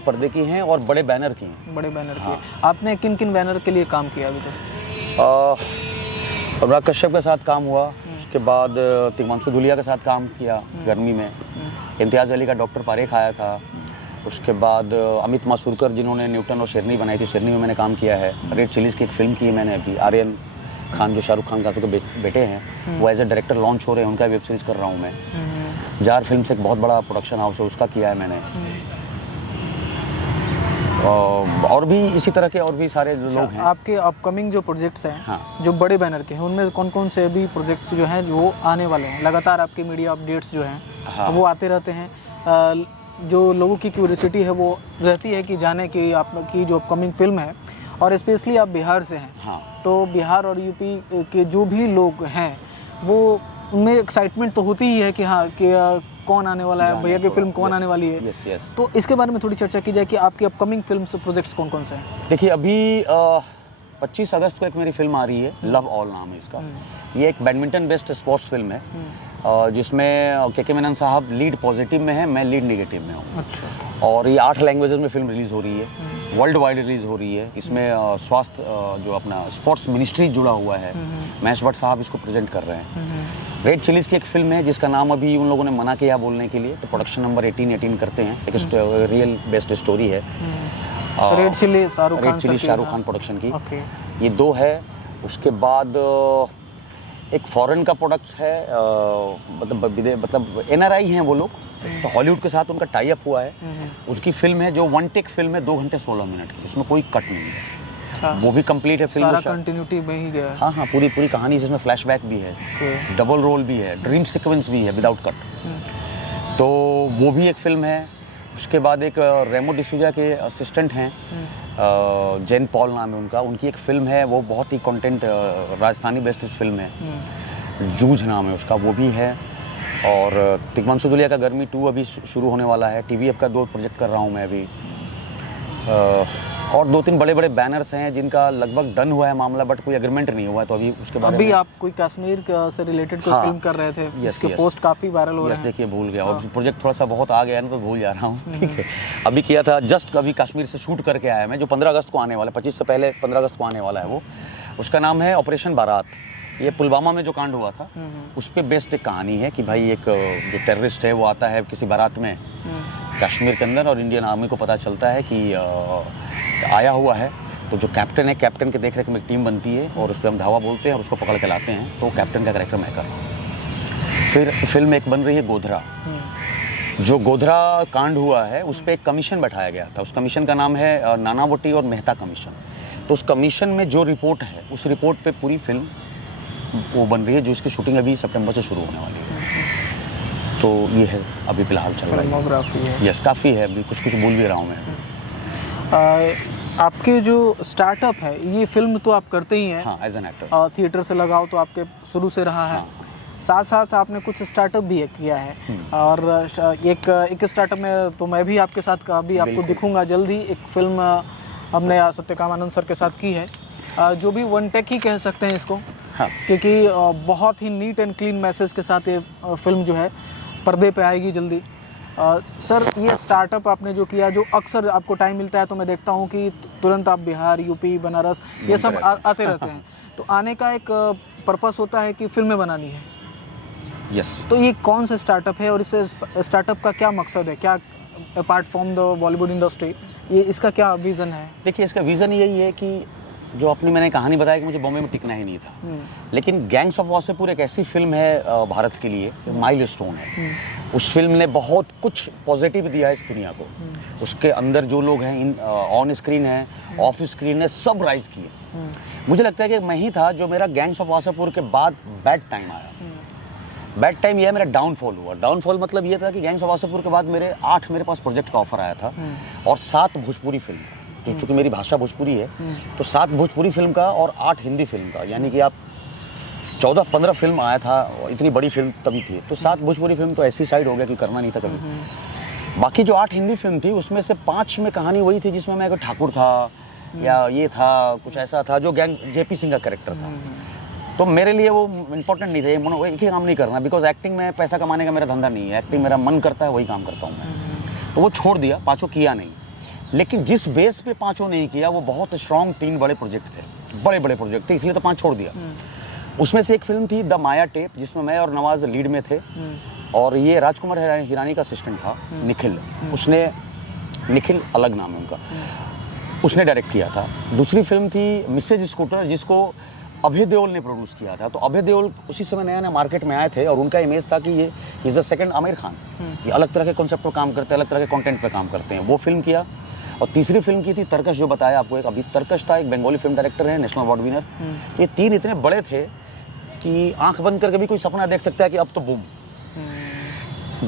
पर्दे की हैं और बड़े बैनर की हैं। बड़े बैनर की। आपने किन किन बैनर के लिए काम किया अभी तक? अनुराग कश्यप के साथ काम हुआ, उसके बाद तिग्मांशु धूलिया के साथ काम किया गर्मी में, इम्तियाज़ अली का डॉक्टर पारेख आया था, उसके बाद अमित मासूरकर जिन्होंने न्यूटन और शेरनी बनाई थी, शेरनी में मैंने काम किया है। रेड चिलीज़ की एक फिल्म की है मैंने अभी, आर्यन खान जो शाहरुख खान काका के बेटे हैं, वो एज ए डायरेक्टर लॉन्च हो रहे हैं, उनका वेब सीरीज़ कर रहा हूँ मैं। जार फिल्म से एक बहुत बड़ा प्रोडक्शन हाउस है, उसका किया है मैंने। और भी इसी तरह के और भी सारे लोग हैं। आपके अपकमिंग जो प्रोजेक्ट्स हैं, हाँ, जो बड़े बैनर के हैं, उनमें कौन कौन से अभी प्रोजेक्ट्स जो हैं वो आने वाले हैं? लगातार आपके मीडिया अपडेट्स जो हैं, हाँ, वो आते रहते हैं। जो लोगों की क्यूरियोसिटी है वो रहती है कि जाने कि आपकी जो अपकमिंग फिल्म है, और स्पेशली आप बिहार से हैं, हाँ, तो बिहार और यूपी के जो भी लोग हैं वो उनमें एक्साइटमेंट तो होती ही है कि हाँ, कि कौन आने वाला है, भैया की फिल्म कौन आने वाली है। Yes yes. तो इसके बारे में थोड़ी चर्चा की जाए कि आपकी अपकमिंग फिल्म प्रोजेक्ट्स कौन कौन से हैं। देखिए अभी 25 अगस्त को एक मेरी फिल्म आ रही है, लव ऑल नाम है इसका। ये एक बैडमिंटन बेस्ड स्पोर्ट्स फिल्म है, जिसमें के मेनन साहब लीड पॉजिटिव में है, मैं लीड नेगेटिव में हूँ। अच्छा। और ये 8 लैंग्वेजेस में फिल्म रिलीज़ हो रही है, वर्ल्ड वाइड रिलीज़ हो रही है। इसमें स्वास्थ्य जो अपना स्पोर्ट्स मिनिस्ट्री जुड़ा हुआ है, महेश भट्ट साहब इसको प्रेजेंट कर रहे हैं। रेड चिलीज़ की एक फिल्म है जिसका नाम अभी उन लोगों ने मना किया बोलने के लिए, तो प्रोडक्शन नंबर 18 करते हैं। एक रियल बेस्ड स्टोरी है। Red chilli Shahrukh Khan production की। ओके। ये 2 है। उसके बाद एक फॉरेन का प्रोडक्ट है, मतलब NRI हैं वो लोग, तो हॉलीवुड के साथ उनका टाई अप हुआ है। उसकी फिल्म है जो 1 टेक फिल्म है, 2 घंटे 16 मिनट की, उसमें कोई कट नहीं है। अच्छा। वो भी कंप्लीट है फिल्म, सारा कंटिन्यूटी में ही गया है। हाँ हाँ, पूरी कहानी, जिसमें फ्लैशबैक भी है, डबल रोल भी है, ड्रीम सीक्वेंस भी है विदाउट कट। तो वो भी एक फिल्म है। उसके बाद एक रेमो डिसूजा के असिस्टेंट हैं, जैन पॉल नाम है उनका, उनकी एक फिल्म है, वो बहुत ही कंटेंट राजस्थानी बेस्ड फिल्म है, जूझ नाम है उसका, वो भी है। और तिग्मांशु दुलिया का गर्मी 2 अभी शुरू होने वाला है। TVF का 2 प्रोजेक्ट कर रहा हूँ मैं अभी। और 2-3 बड़े बैनर्स हैं जिनका लगभग डन हुआ है मामला, बट कोई एग्रीमेंट नहीं हुआ है, तो अभी उसके बारे में। अभी आप कोई कश्मीर से रिलेटेड कोई फिल्म कर रहे थे, जिसके पोस्ट काफी वायरल हो रहे हैं। देखिए भूल गया, और प्रोजेक्ट थोड़ा सा बहुत आ गया ना, तो भूल जा रहा हूँ। ठीक है, अभी किया था, जस्ट अभी कश्मीर से शूट करके आया मैं, जो 15 अगस्त को आने वाला है, 25 से पहले 15 अगस्त को आने वाला है वो। उसका नाम है ऑपरेशन बारात। ये पुलवामा में जो कांड हुआ था उस पर बेस्ड एक कहानी है कि भाई एक जो टेररिस्ट है वो आता है किसी बारात में कश्मीर के अंदर, और इंडियन आर्मी को पता चलता है कि आया हुआ है। तो जो कैप्टन है, कैप्टन के देख रेख में एक टीम बनती है, और उस पर हम धावा बोलते हैं और उसको पकड़ के लाते हैं। तो कैप्टन का कैरेक्टर मैं कर रहा हूँ। फिर फिल्म एक बन रही है गोधरा। जो गोधरा कांड हुआ है उस पर एक कमीशन बैठाया गया था। उस कमीशन का नाम है नानावटी और मेहता कमीशन। तो उस कमीशन में जो रिपोर्ट है, उस रिपोर्ट पे पूरी फिल्म वो बन रही है, जो इसकी शूटिंग अभी सितंबर से शुरू होने वाली है। तो ये है अभी फिलहाल चल रहा है। यस, काफ़ी है, अभी कुछ भूल भी रहा हूँ मैं। आपके जो स्टार्टअप है, ये फिल्म तो आप करते ही हैं। हाँ, एज एन एक्टर। थिएटर से लगाओ तो आपके शुरू से रहा है। हाँ। साथ साथ आपने कुछ स्टार्टअप भी किया है, और एक स्टार्टअप में तो मैं भी आपके साथ अभी आपको दिखूंगा जल्दी। एक फिल्म हमने सत्यकाम आनंद सर के साथ की है, जो भी 1 टेक ही कह सकते हैं इसको। हाँ। क्योंकि बहुत ही नीट एंड क्लीन मैसेज के साथ ये फिल्म जो है पर्दे पे आएगी जल्दी। सर, ये स्टार्टअप आपने जो किया, जो अक्सर आपको टाइम मिलता है तो मैं देखता हूँ कि तुरंत आप बिहार, यूपी, बनारस ये सब आते रहते हैं। तो आने का एक पर्पस होता है कि फिल्में बनानी है। यस। तो ये कौन सा स्टार्टअप है, और इस स्टार्टअप का क्या मकसद है, क्या apart from the Bollywood industry ये इसका क्या विज़न है? देखिए, इसका विज़न यही है कि जो अपनी मैंने कहानी बताया कि मुझे बॉम्बे में टिकना ही नहीं था, लेकिन गैंग्स ऑफ वासेपुर एक ऐसी फिल्म है भारत के लिए माइलस्टोन है। उस फिल्म ने बहुत कुछ पॉजिटिव दिया है इस दुनिया को। उसके अंदर जो लोग हैं, ऑन स्क्रीन है, ऑफ स्क्रीन है, सब राइज किए। मुझे लगता है कि मैं ही था जो मेरा गैंग्स ऑफ वासेपुर के बाद बैड टाइम आया। बैड टाइम यह मेरा डाउनफॉल हुआ। डाउनफॉल मतलब ये था कि गैंग्स ऑफ वासेपुर के बाद मेरे पास प्रोजेक्ट का ऑफर आया था, और 7 भोजपुरी फिल्म, जो चूँकि मेरी भाषा भोजपुरी है, तो 7 भोजपुरी फिल्म का और 8 हिंदी फिल्म का, यानी कि आप 14-15 फिल्म आया था। इतनी बड़ी फिल्म तभी थी। तो 7 भोजपुरी फिल्म तो ऐसी साइड हो गया कि करना नहीं था कभी। बाकी जो 8 हिंदी फिल्म थी, उसमें से 5 में कहानी वही थी जिसमें मैं कोई ठाकुर था, या ये था, कुछ ऐसा था जो गैंग JP सिंह का कैरेक्टर था। तो मेरे लिए वो इम्पोर्टेंट नहीं था, एक ही काम नहीं करना, बिकॉज एक्टिंग में पैसा कमाने का मेरा धंधा नहीं है। एक्टिंग मेरा मन करता है, वही काम करता हूँ मैं। तो वो छोड़ दिया, 5 किया नहीं। लेकिन जिस बेस पे 5 नहीं किया, वो बहुत स्ट्रॉन्ग 3 बड़े प्रोजेक्ट थे, बड़े प्रोजेक्ट थे, इसलिए तो 5 छोड़ दिया। उसमें से एक फिल्म थी द माया टेप, जिसमें मैं और नवाज लीड में थे, और ये राजकुमार हिरानी का असिस्टेंट था निखिल। निखिल अलग नाम है उनका, उसने डायरेक्ट किया था। दूसरी फिल्म थी मिसेज स्कूटर, जिसको अभय देओल ने प्रोड्यूस किया था। तो अभय देओल उसी समय नया मार्केट में आए थे, और उनका इमेज था कि ये is the second Aamir Khan, ये अलग तरह के कॉन्सेप्ट पर काम करते हैं, अलग तरह के कंटेंट पर काम करते हैं। वो फिल्म किया। और तीसरी फिल्म की थी तरकश, जो बताया आपको, एक अभी तरकश था, एक बंगाली फिल्म डायरेक्टर है, नेशनल अवार्ड विनर। ये 3 इतने बड़े थे कि आंख बंद करके भी कोई सपना देख सकता है कि अब तो बूम।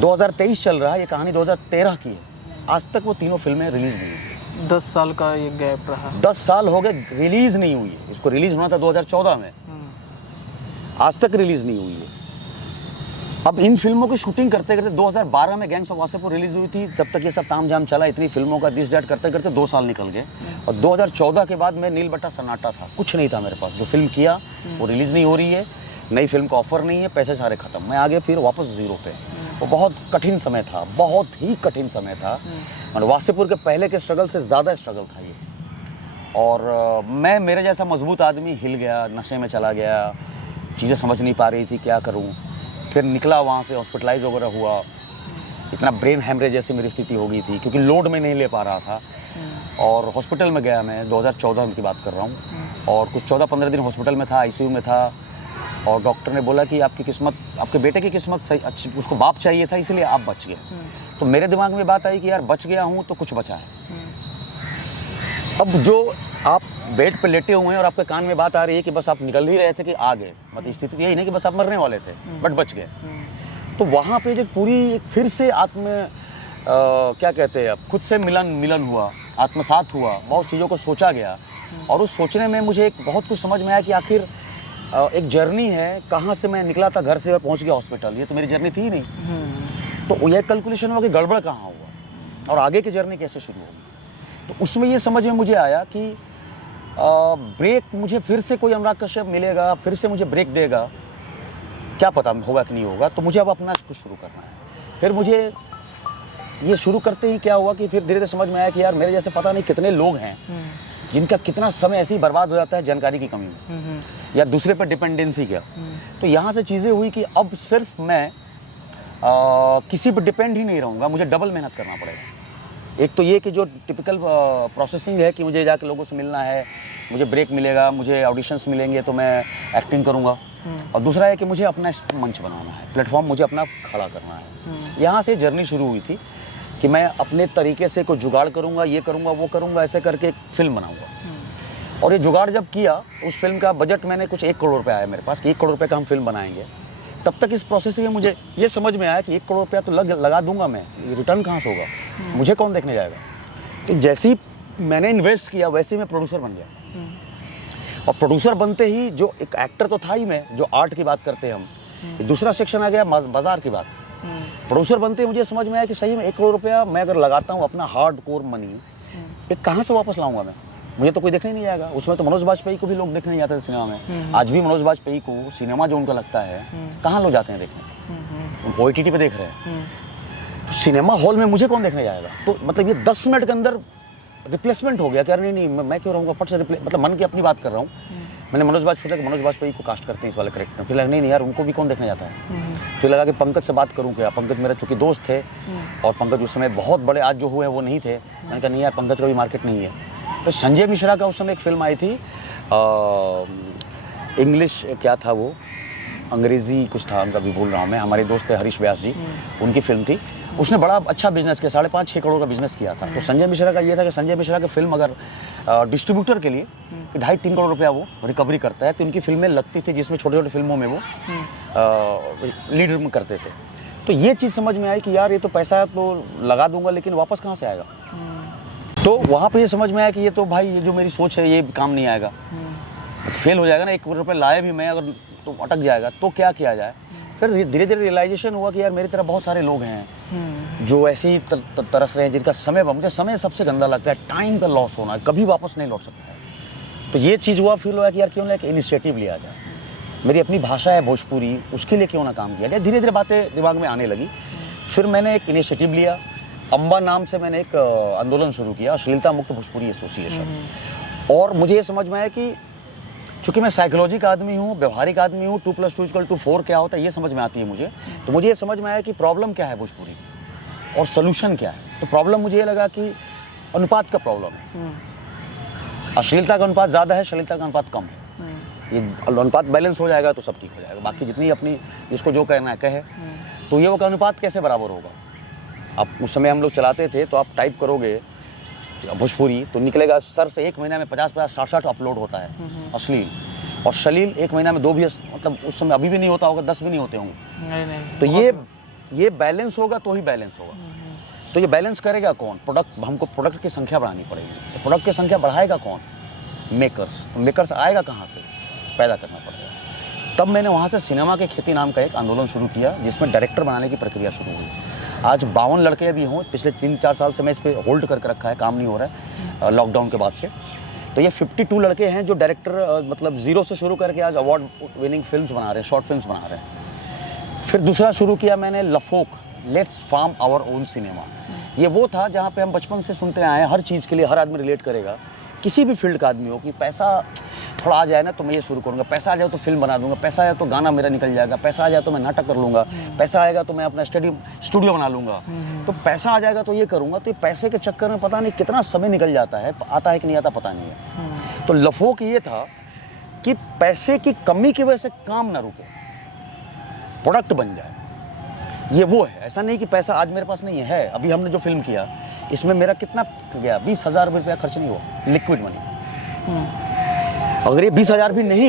2023 चल रहा है, ये कहानी 2013 की है। आज तक वो तीनों फिल्में रिलीज नहीं हुई। 10 साल का ये गैप रहा। 10 साल हो गए, रिलीज नहीं हुई है। इसको रिलीज होना था 2014 में, आज तक रिलीज नहीं हुई है। अब इन फिल्मों की शूटिंग करते करते 2012 में गैंग्स ऑफ वासेपुर रिलीज हुई थी, तब तक ये सब तामझाम चला, इतनी फिल्मों का दिस डैट करते करते 2 साल निकल गए। और 2014 के बाद मैं नील बट्टा सन्नाटा था, कुछ नहीं था मेरे पास। जो फिल्म किया वो रिलीज़ नहीं हो रही है, नई फिल्म का ऑफर नहीं है, पैसे सारे खत्म। मैं आगे फिर वापस जीरो पे। वो बहुत कठिन समय था, बहुत ही कठिन समय था। और वासेपुर के पहले के स्ट्रगल से ज़्यादा स्ट्रगल था ये। और मैं, मेरे जैसा मजबूत आदमी हिल गया, नशे में चला गया, चीज़ें समझ नहीं पा रही थी क्या करूं। फिर निकला वहाँ से, हॉस्पिटलाइज वगैरह हुआ, इतना ब्रेन हैमरेज जैसी मेरी स्थिति हो गई थी क्योंकि लोड में नहीं ले पा रहा था। और हॉस्पिटल में गया मैं, 2014 की बात कर रहा हूँ। और कुछ 14-15 दिन हॉस्पिटल में था, आईसीयू में था। और डॉक्टर ने बोला कि आपकी किस्मत, आपके बेटे की किस्मत सही अच्छी, उसको बाप चाहिए था इसलिए आप बच गए। तो मेरे दिमाग में बात आई कि यार बच गया हूँ तो कुछ बचा है। अब जो आप बेड पे लेटे हुए हैं और आपके कान में बात आ रही है कि बस आप निकल ही रहे थे कि आ गए, मतलब स्थिति यही नहीं कि बस आप मरने वाले थे बट बच गए। तो वहाँ पे जो पूरी एक फिर से क्या कहते हैं, अब खुद से मिलन हुआ, आत्मसात हुआ, बहुत चीज़ों को सोचा गया। और उस सोचने में मुझे एक बहुत कुछ समझ में आया कि आखिर एक जर्नी है, कहाँ से मैं निकला था घर से और पहुँच गया हॉस्पिटल, ये तो मेरी जर्नी थी ही नहीं। तो यह कैलकुलेशन हुआ कि गड़बड़ कहाँ हुआ और आगे की जर्नी कैसे शुरू होगी। तो उसमें ये समझ में मुझे आया कि ब्रेक, मुझे फिर से कोई अनुराग कश्यप मिलेगा, फिर से मुझे ब्रेक देगा, क्या पता होगा कि नहीं होगा। तो मुझे अब अपना कुछ शुरू करना है। फिर मुझे ये शुरू करते ही क्या हुआ कि फिर धीरे धीरे समझ में आया कि यार मेरे जैसे पता नहीं कितने लोग हैं जिनका कितना समय ऐसे ही बर्बाद हो जाता है जानकारी की कमी में या दूसरे पर डिपेंडेंसी क्या। तो यहाँ से चीज़ें हुई कि अब सिर्फ मैं किसी पर डिपेंड ही नहीं रहूँगा, मुझे डबल मेहनत करना पड़ेगा। एक तो ये कि जो टिपिकल प्रोसेसिंग है कि मुझे जाके लोगों से मिलना है, मुझे ब्रेक मिलेगा, मुझे ऑडिशंस मिलेंगे तो मैं एक्टिंग करूँगा। और दूसरा है कि मुझे अपना मंच बनाना है, प्लेटफॉर्म मुझे अपना खड़ा करना है। यहाँ से जर्नी शुरू हुई थी कि मैं अपने तरीके से कोई जुगाड़ करूँगा, ये करूँगा, वो करूँगा, ऐसे करके एक फिल्म बनाऊँगा। और ये जुगाड़ जब किया, उस फिल्म का बजट मैंने कुछ 1 करोड़ रुपये आया मेरे पास कि 1 करोड़ रुपये का हम फिल्म बनाएंगे। तब तक इस प्रोसेस में मुझे ये समझ में आया कि 1 करोड़ रुपया तो लगा दूंगा मैं, रिटर्न कहाँ से होगा, मुझे कौन देखने जाएगा। तो जैसे ही मैंने इन्वेस्ट किया वैसे ही मैं प्रोड्यूसर बन गया। और प्रोड्यूसर बनते ही जो एक एक्टर तो था ही मैं, जो आर्ट की बात करते हैं हम, दूसरा सेक्शन आ गया बाजार की बात। प्रोड्यूसर बनते ही मुझे समझ में आया कि सही में 1 करोड़ रुपया मैं अगर लगाता हूँ अपना हार्ड कोर मनी, एक कहाँ से वापस लाऊंगा मैं, मुझे तो कोई देखने नहीं आएगा। उसमें तो मनोज बाजपेयी को भी लोग देखने नहीं आते थे सिनेमा में। आज भी मनोज बाजपेयी को सिनेमा जो उनका लगता है, कहाँ लोग जाते हैं देखने, उनको OTT पे देख रहे हैं। तो सिनेमा हॉल में मुझे कौन देखने जाएगा। तो मतलब ये 10 मिनट के अंदर रिप्लेसमेंट हो गया कि अरे नहीं मैं क्यों रहूँगा, फट से मतलब मन की अपनी बात कर रहा हूँ। मैंने मनोज बाजपेयी को कास्ट करते हैं इस वाले करेक्टर, फिर लगा नहीं यार उनको भी कौन देखने जाता है। फिर लगा कि पंकज से बात करूँ क्या, पंकज मेरा चूँकि दोस्त थे और पंकज उस समय बहुत बड़े आज जो हुए हैं वो नहीं थे। मैंने कहा नहीं यार पंकज का भी मार्केट नहीं है। तो संजय मिश्रा का उस समय एक फिल्म आई थी, इंग्लिश क्या था वो, अंग्रेज़ी कुछ था उनका, भी बोल रहा हूँ मैं, हमारे दोस्त थे हरीश व्यास जी, उनकी फिल्म थी। उसने बड़ा अच्छा बिजनेस किया, 5.5-6 करोड़ का बिजनेस किया था। तो संजय मिश्रा का ये था कि संजय मिश्रा की फिल्म अगर डिस्ट्रीब्यूटर के लिए 2.5-3 करोड़ रुपया वो रिकवरी करता है, तो उनकी फिल्में लगती थी जिसमें छोटे छोटे फिल्मों में वो लीड में करते थे। तो ये चीज़ समझ में आई कि यार ये तो पैसा तो लगा दूंगा लेकिन वापस कहाँ से आएगा। तो वहाँ पे ये समझ में आया कि ये तो भाई ये जो मेरी सोच है ये काम नहीं आएगा, फेल हो जाएगा ना। 1 करोड़ रुपये लाए भी मैं अगर तो अटक जाएगा, तो क्या किया जाए। फिर धीरे धीरे रियलाइजेशन हुआ कि यार मेरी तरह बहुत सारे लोग हैं जो ऐसे ही तरस रहे हैं, जिनका समय, मुझे समय सबसे गंदा लगता है, टाइम का लॉस होना, कभी वापस नहीं लौट सकता है। तो ये चीज़ हुआ, फील हुआ कि यार क्यों ना एक इनिशिएटिव लिया जाए, मेरी अपनी भाषा है भोजपुरी, उसके लिए क्यों ना काम किया जाए। धीरे धीरे बातें दिमाग में आने लगी। फिर मैंने एक इनिशिएटिव लिया, अम्बा नाम से मैंने एक आंदोलन शुरू किया, अश्लीलता मुक्त भोजपुरी एसोसिएशन। और मुझे ये समझ में आया कि चूँकि मैं साइकोलॉजी का आदमी हूँ, व्यवहारिक आदमी हूँ, 2+2=4 क्या होता है ये समझ में आती है मुझे। तो मुझे ये समझ में आया कि प्रॉब्लम क्या है भोजपुरी की और सोल्यूशन क्या है। तो प्रॉब्लम मुझे ये लगा कि अनुपात का प्रॉब्लम है, अश्लीलता का अनुपात ज़्यादा है, श्लीलता का अनुपात कम है। ये अनुपात बैलेंस हो जाएगा तो सब ठीक हो जाएगा, बाकी जितनी अपनी जिसको जो कहना है कहे। तो ये वो का अनुपात कैसे बराबर होगा। अब उस समय हम लोग चलाते थे तो आप टाइप करोगे भोजपुरी तो निकलेगा सर से 1 महीना में 50-60 अपलोड होता है अश्लील, और श्लील 1 महीना में 2 भी, मतलब उस समय अभी भी नहीं होता होगा, 10 भी नहीं होते होंगे। नहीं, तो ये बैलेंस होगा तो ही बैलेंस होगा। तो ये बैलेंस करेगा कौन, प्रोडक्ट, हमको प्रोडक्ट की संख्या बढ़ानी पड़ेगी। तो प्रोडक्ट की संख्या बढ़ाएगा कौन, मेकर्स। तो मेकर्स आएगा कहाँ से, पैदा करना पड़ेगा। तब मैंने वहाँ से सिनेमा के खेती नाम का एक आंदोलन शुरू किया, जिसमें डायरेक्टर बनाने की प्रक्रिया शुरू हुई। आज 52 लड़के भी हों, पिछले 3-4 साल से मैं इस पर होल्ड करके रखा है, काम नहीं हो रहा है लॉकडाउन के बाद से। तो ये 52 लड़के हैं जो डायरेक्टर मतलब ज़ीरो से शुरू करके आज अवार्ड विनिंग फिल्म्स बना रहे हैं, शॉर्ट फिल्म्स बना रहे हैं। फिर दूसरा शुरू किया मैंने लफोक, let's farm our own cinema. ये वो था जहाँ पे हम बचपन से सुनते आए हैं, हर चीज़ के लिए हर आदमी रिलेट करेगा, किसी भी फील्ड का आदमी हो, कि पैसा थोड़ा आ जाए ना तो मैं ये शुरू करूँगा, पैसा आ जाए तो फिल्म बना दूंगा, पैसा आया तो गाना मेरा निकल जाएगा, पैसा आ जाए तो मैं नाटक कर लूँगा, पैसा आएगा तो मैं अपना स्टूडियो बना लूँगा, तो पैसा आ जाएगा तो ये करूँगा। तो ये पैसे के चक्कर में पता नहीं कितना समय निकल जाता है, आता है कि नहीं आता पता नहीं है। तो लफोक ये था कि पैसे की कमी की वजह से काम ना रुके, प्रोडक्ट बन जाए। ये वो है, ऐसा नहीं कि पैसा आज मेरे पास नहीं है। अभी हमने जो फिल्म किया इसमें मेरा कितना गया, 20,000 रुपया खर्च नहीं हुआ, लिक्विड मनी। अगर ये 20,000 भी नहीं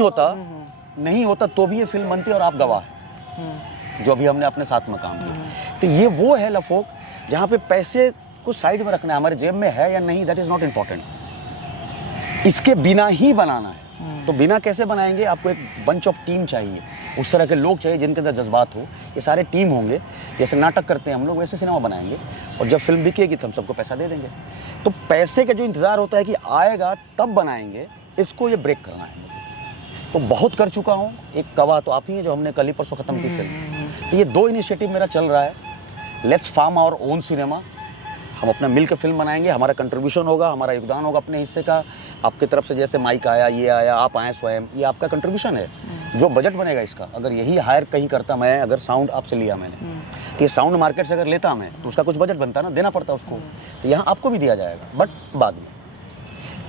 होता तो भी ये फिल्म बनती और आप गवाह हैं जो अभी हमने अपने साथ में काम किया। तो ये वो है लफोक जहाँ पे पैसे को साइड में रखना है, हमारे जेब में है या नहीं दैट इज नॉट इम्पॉर्टेंट, इसके बिना ही बनाना है। तो बिना कैसे बनाएंगे, आपको एक बंच ऑफ टीम चाहिए, उस तरह के लोग चाहिए जिनके अंदर जज्बात हो। ये सारे टीम होंगे, जैसे नाटक करते हैं हम लोग वैसे सिनेमा बनाएंगे, और जब फिल्म बिकेगी तो हम सबको पैसा दे देंगे। तो पैसे का जो इंतज़ार होता है कि आएगा तब बनाएंगे, इसको ये ब्रेक करना है मुझे। तो बहुत कर चुका हूँ, एक गवाह तो आप ही है जो हमने कल ही परसों ख़त्म की फिल्म। तो ये 2 इनिशिएटिव मेरा चल रहा है, let's farm our own cinema, हम अपना मिल के फिल्म बनाएंगे, हमारा कंट्रीब्यूशन होगा, हमारा योगदान होगा अपने हिस्से का। आपकी तरफ से जैसे माइक आया, ये आया, आप आए स्वयं, ये आपका कंट्रीब्यूशन है। जो बजट बनेगा इसका, अगर यही हायर कहीं करता मैं, अगर साउंड आपसे लिया मैंने, तो ये साउंड मार्केट से अगर लेता मैं तो उसका कुछ बजट बनता ना, देना पड़ता उसको। तो यहाँ आपको भी दिया जाएगा, बट बाद में।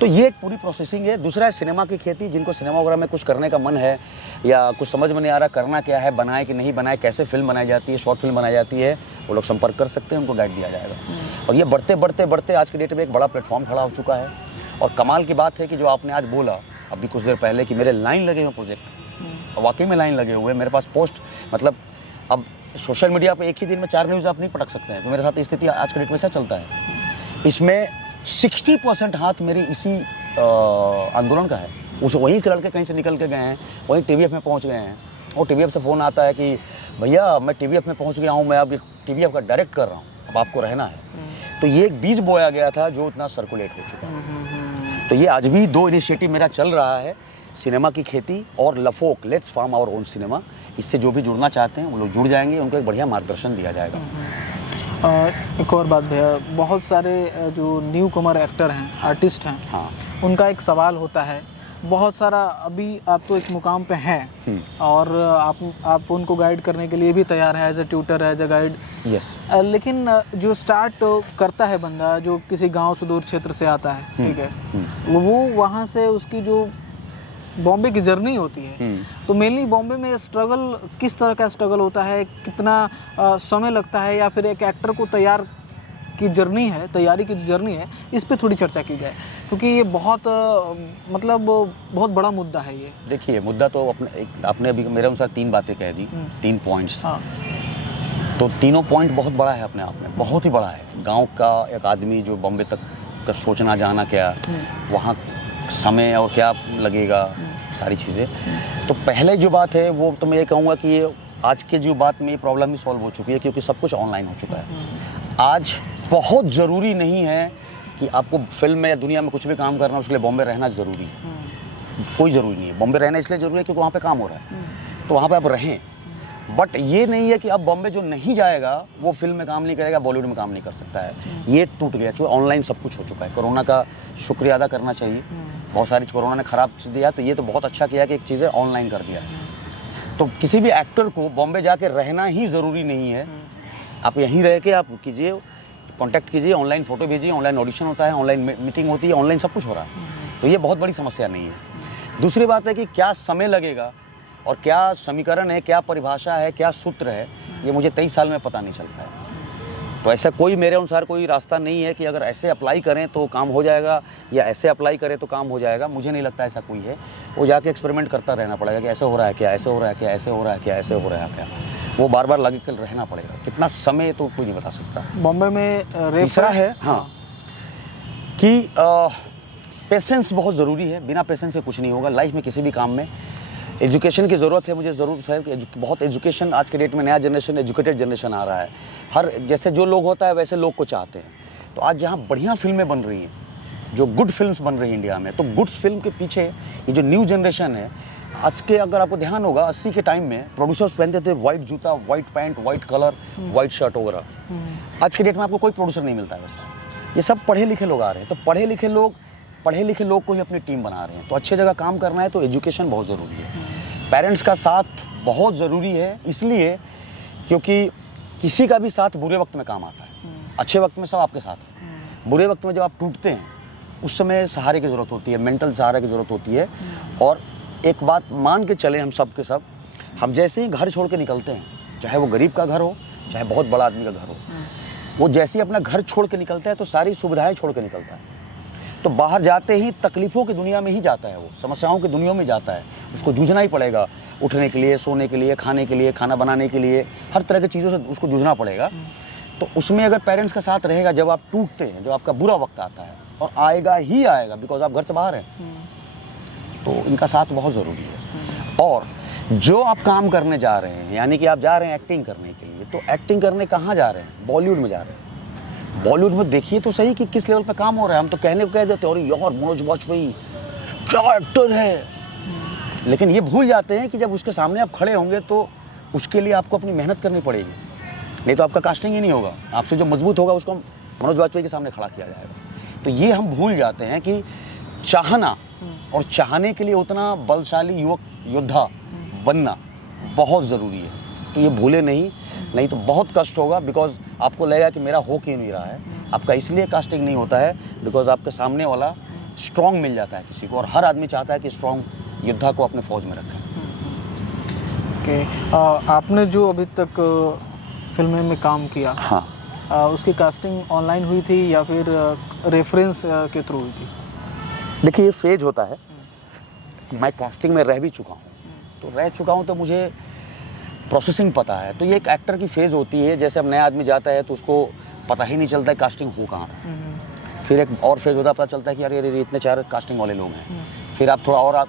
तो ये एक पूरी प्रोसेसिंग है। दूसरा है सिनेमा की खेती, जिनको सिनेमा वगैरह में कुछ करने का मन है या कुछ समझ में नहीं आ रहा करना क्या है, बनाए कि नहीं बनाए, कैसे फिल्म बनाई जाती है, शॉर्ट फिल्म बनाई जाती है, वो लोग संपर्क कर सकते हैं, उनको गाइड दिया जाएगा। और ये बढ़ते आज के डेट में एक बड़ा प्लेटफॉर्म खड़ा हो चुका है। और कमाल की बात है कि जो आपने आज बोला अभी कुछ देर पहले कि मेरे लाइन लगे हुए प्रोजेक्ट, वाकई में लाइन लगे हुए हैं मेरे पास पोस्ट। मतलब अब सोशल मीडिया पर एक ही दिन में 4 न्यूज़ आप नहीं पटक सकते हैं, तो मेरे साथ स्थिति आज के डेट में ऐसा चलता है। इसमें 60% हाथ मेरे इसी आंदोलन का है। उस वहीं के लड़के कहीं से निकल के गए हैं, वहीं TVF में पहुंच गए हैं, और TVF से फ़ोन आता है कि भैया मैं TVF में पहुंच गया हूं, मैं अब TVF का डायरेक्ट कर रहा हूं, अब आपको रहना है। तो ये एक बीज बोया गया था जो इतना सर्कुलेट हो चुका है। तो ये आज भी 2 इनिशिएटिव मेरा चल रहा है, सिनेमा की खेती और लफोक, let's farm our own cinema. इससे जो भी जुड़ना चाहते हैं वो लोग जुड़ जाएंगे, उनको एक बढ़िया मार्गदर्शन दिया जाएगा। एक और बात भैया, बहुत सारे जो न्यू कमर एक्टर हैं, आर्टिस्ट हैं, हाँ, उनका एक सवाल होता है, बहुत सारा अभी आप तो एक मुकाम पे हैं और आप उनको गाइड करने के लिए भी तैयार हैं, as a tutor, as a guide. Yes. लेकिन जो स्टार्ट करता है बंदा, जो किसी गांव सुदूर क्षेत्र से आता है, ठीक है, वो वहाँ से उसकी जो बॉम्बे की जर्नी होती है, तो मेनली बॉम्बे में स्ट्रगल, किस तरह का स्ट्रगल होता है, कितना समय लगता है, या फिर एक एक्टर को तैयार की जर्नी है, तैयारी की जो जर्नी है, इस पे थोड़ी चर्चा की जाए, क्योंकि ये बहुत मतलब बहुत बड़ा मुद्दा है ये। देखिए, मुद्दा तो आपने अभी मेरे अनुसार 3 बातें कह दी, 3 पॉइंट्स। हाँ। तो तीनों पॉइंट बहुत बड़ा है अपने आप में, बहुत ही बड़ा है। गांव का एक आदमी जो बॉम्बे तक का सोचना जाना, क्या वहाँ समय और क्या लगेगा, सारी चीज़ें। तो पहले जो बात है वो तो मैं ये कहूँगा कि ये आज के जो बात में ये प्रॉब्लम ही सॉल्व हो चुकी है, क्योंकि सब कुछ ऑनलाइन हो चुका है। आज बहुत ज़रूरी नहीं है कि आपको फिल्म में या दुनिया में कुछ भी काम करना, उसके लिए बॉम्बे रहना ज़रूरी है। कोई ज़रूरी नहीं है। बॉम्बे रहना इसलिए ज़रूरी है क्योंकि वहाँ पे काम हो रहा है, तो वहाँ पे आप रहें। बट ये नहीं है कि अब बॉम्बे जो नहीं जाएगा वो फिल्म में काम नहीं करेगा, बॉलीवुड में काम नहीं कर सकता है। ये टूट गया, जो ऑनलाइन सब कुछ हो चुका है। कोरोना का शुक्रिया अदा करना चाहिए, बहुत सारी कोरोना ने ख़राब चीज़ दिया, तो ये तो बहुत अच्छा किया कि एक चीज़ें ऑनलाइन कर दिया है। तो किसी भी एक्टर को बॉम्बे जाके रहना ही ज़रूरी नहीं है। आप यहीं रह के आप कीजिए, कांटेक्ट कीजिए, ऑनलाइन फ़ोटो भेजिए, ऑनलाइन ऑडिशन होता है, ऑनलाइन मीटिंग होती है, ऑनलाइन सब कुछ हो रहा है। तो ये बहुत बड़ी समस्या नहीं है। दूसरी बात है कि क्या समय लगेगा और क्या समीकरण है, क्या परिभाषा है, क्या सूत्र है, ये मुझे 23 साल में पता नहीं चलता है। तो ऐसा कोई मेरे अनुसार कोई रास्ता नहीं है कि अगर ऐसे अप्लाई करें तो काम हो जाएगा या ऐसे अप्लाई करें तो काम हो जाएगा। मुझे नहीं लगता ऐसा कोई है। वो जाके एक्सपेरिमेंट करता रहना पड़ेगा कि ऐसे हो रहा है क्या, ऐसे हो रहा है क्या, ऐसे हो रहा है क्या, ऐसे हो रहा है क्या। वो बार बार लगे कर रहना पड़ेगा। कितना समय तो कोई नहीं बता सकता। बॉम्बे में तीसरा है हाँ कि पेशेंस बहुत ज़रूरी है। बिना पेशेंस से कुछ नहीं होगा लाइफ में, किसी भी काम में। एजुकेशन की ज़रूरत है, मुझे ज़रूरत है कि बहुत एजुकेशन, आज के डेट में नया जनरेशन एजुकेटेड जनरेशन आ रहा है। हर जैसे जो लोग होता है वैसे लोग को चाहते हैं। तो आज जहाँ बढ़िया फिल्में बन रही हैं, जो गुड फिल्म्स बन रही हैं इंडिया में, तो गुड फिल्म के पीछे ये जो न्यू जनरेशन है आज के, अगर आपको ध्यान होगा 80 के टाइम में प्रोड्यूसर्स पहनते थे वाइट जूता, white pant, white colour, white shirt वगैरह। आज के डेट में आपको कोई प्रोड्यूसर नहीं मिलता है वैसा। ये सब पढ़े लिखे लोग आ रहे हैं। तो पढ़े लिखे लोग को ही अपनी टीम बना रहे हैं। तो अच्छे जगह काम करना है तो एजुकेशन बहुत ज़रूरी है। पेरेंट्स का साथ बहुत ज़रूरी है, इसलिए क्योंकि किसी का भी साथ बुरे वक्त में काम आता है। अच्छे वक्त में सब आपके साथ है, बुरे वक्त में जब आप टूटते हैं उस समय सहारे की ज़रूरत होती है, मेंटल सहारे की ज़रूरत होती है। और एक बात मान के चले हम सब के सब, हम जैसे ही घर छोड़ के निकलते हैं, चाहे वो गरीब का घर हो, चाहे बहुत बड़ा आदमी का घर हो, वो जैसे ही अपना घर छोड़ के निकलता है तो सारी सुविधाएं छोड़ के निकलता है। तो बाहर जाते ही तकलीफ़ों की दुनिया में ही जाता है, वो समस्याओं की दुनिया में जाता है। उसको जूझना ही पड़ेगा, उठने के लिए, सोने के लिए, खाने के लिए, खाना बनाने के लिए, हर तरह की चीज़ों से उसको जूझना पड़ेगा। तो उसमें अगर पेरेंट्स का साथ रहेगा, जब आप टूटते हैं, जब आपका बुरा वक्त आता है, और आएगा ही आएगा बिकॉज आप घर से बाहर हैं, तो इनका साथ बहुत ज़रूरी है। और जो आप काम करने जा रहे हैं, यानी कि आप जा रहे हैं एक्टिंग करने के लिए, तो एक्टिंग करने कहाँ जा रहे हैं? बॉलीवुड में जा रहे हैं। बॉलीवुड में देखिए तो सही कि किस लेवल पे काम हो रहा है। हम तो कहने को कह देते हैं, अरे यार मनोज वाजपेयी क्या एक्टर है, लेकिन ये भूल जाते हैं कि जब उसके सामने आप खड़े होंगे तो उसके लिए आपको अपनी मेहनत करनी पड़ेगी, नहीं तो आपका कास्टिंग ही नहीं होगा। आपसे जो मजबूत होगा उसको मनोज वाजपेयी के सामने खड़ा किया जाएगा। तो ये हम भूल जाते हैं कि चाहना और चाहने के लिए उतना बलशाली युवक योद्धा बनना बहुत ज़रूरी है। तो ये भूले नहीं तो बहुत कष्ट होगा, बिकॉज आपको लगेगा कि मेरा हो क्यों नहीं रहा है। आपका इसलिए कास्टिंग नहीं होता है बिकॉज आपके सामने वाला स्ट्रॉन्ग मिल जाता है किसी को, और हर आदमी चाहता है कि स्ट्रॉन्ग योद्धा को अपने फौज में रखें। आपने जो अभी तक फिल्में में काम किया, हाँ, उसकी कास्टिंग ऑनलाइन हुई थी या फिर रेफरेंस के थ्रू हुई थी? देखिए, ये फेज होता है। मैं कास्टिंग में रह भी चुका हूँ, तो मुझे प्रोसेसिंग पता है। तो ये एक एक्टर की फेज़ होती है। जैसे अब नया आदमी जाता है तो उसको पता ही नहीं चलता है कास्टिंग हो कहाँ है। फिर एक और फेज़ होता है, पता चलता है कि अरे इतने 4 कास्टिंग वाले लोग हैं। फिर आप थोड़ा और आप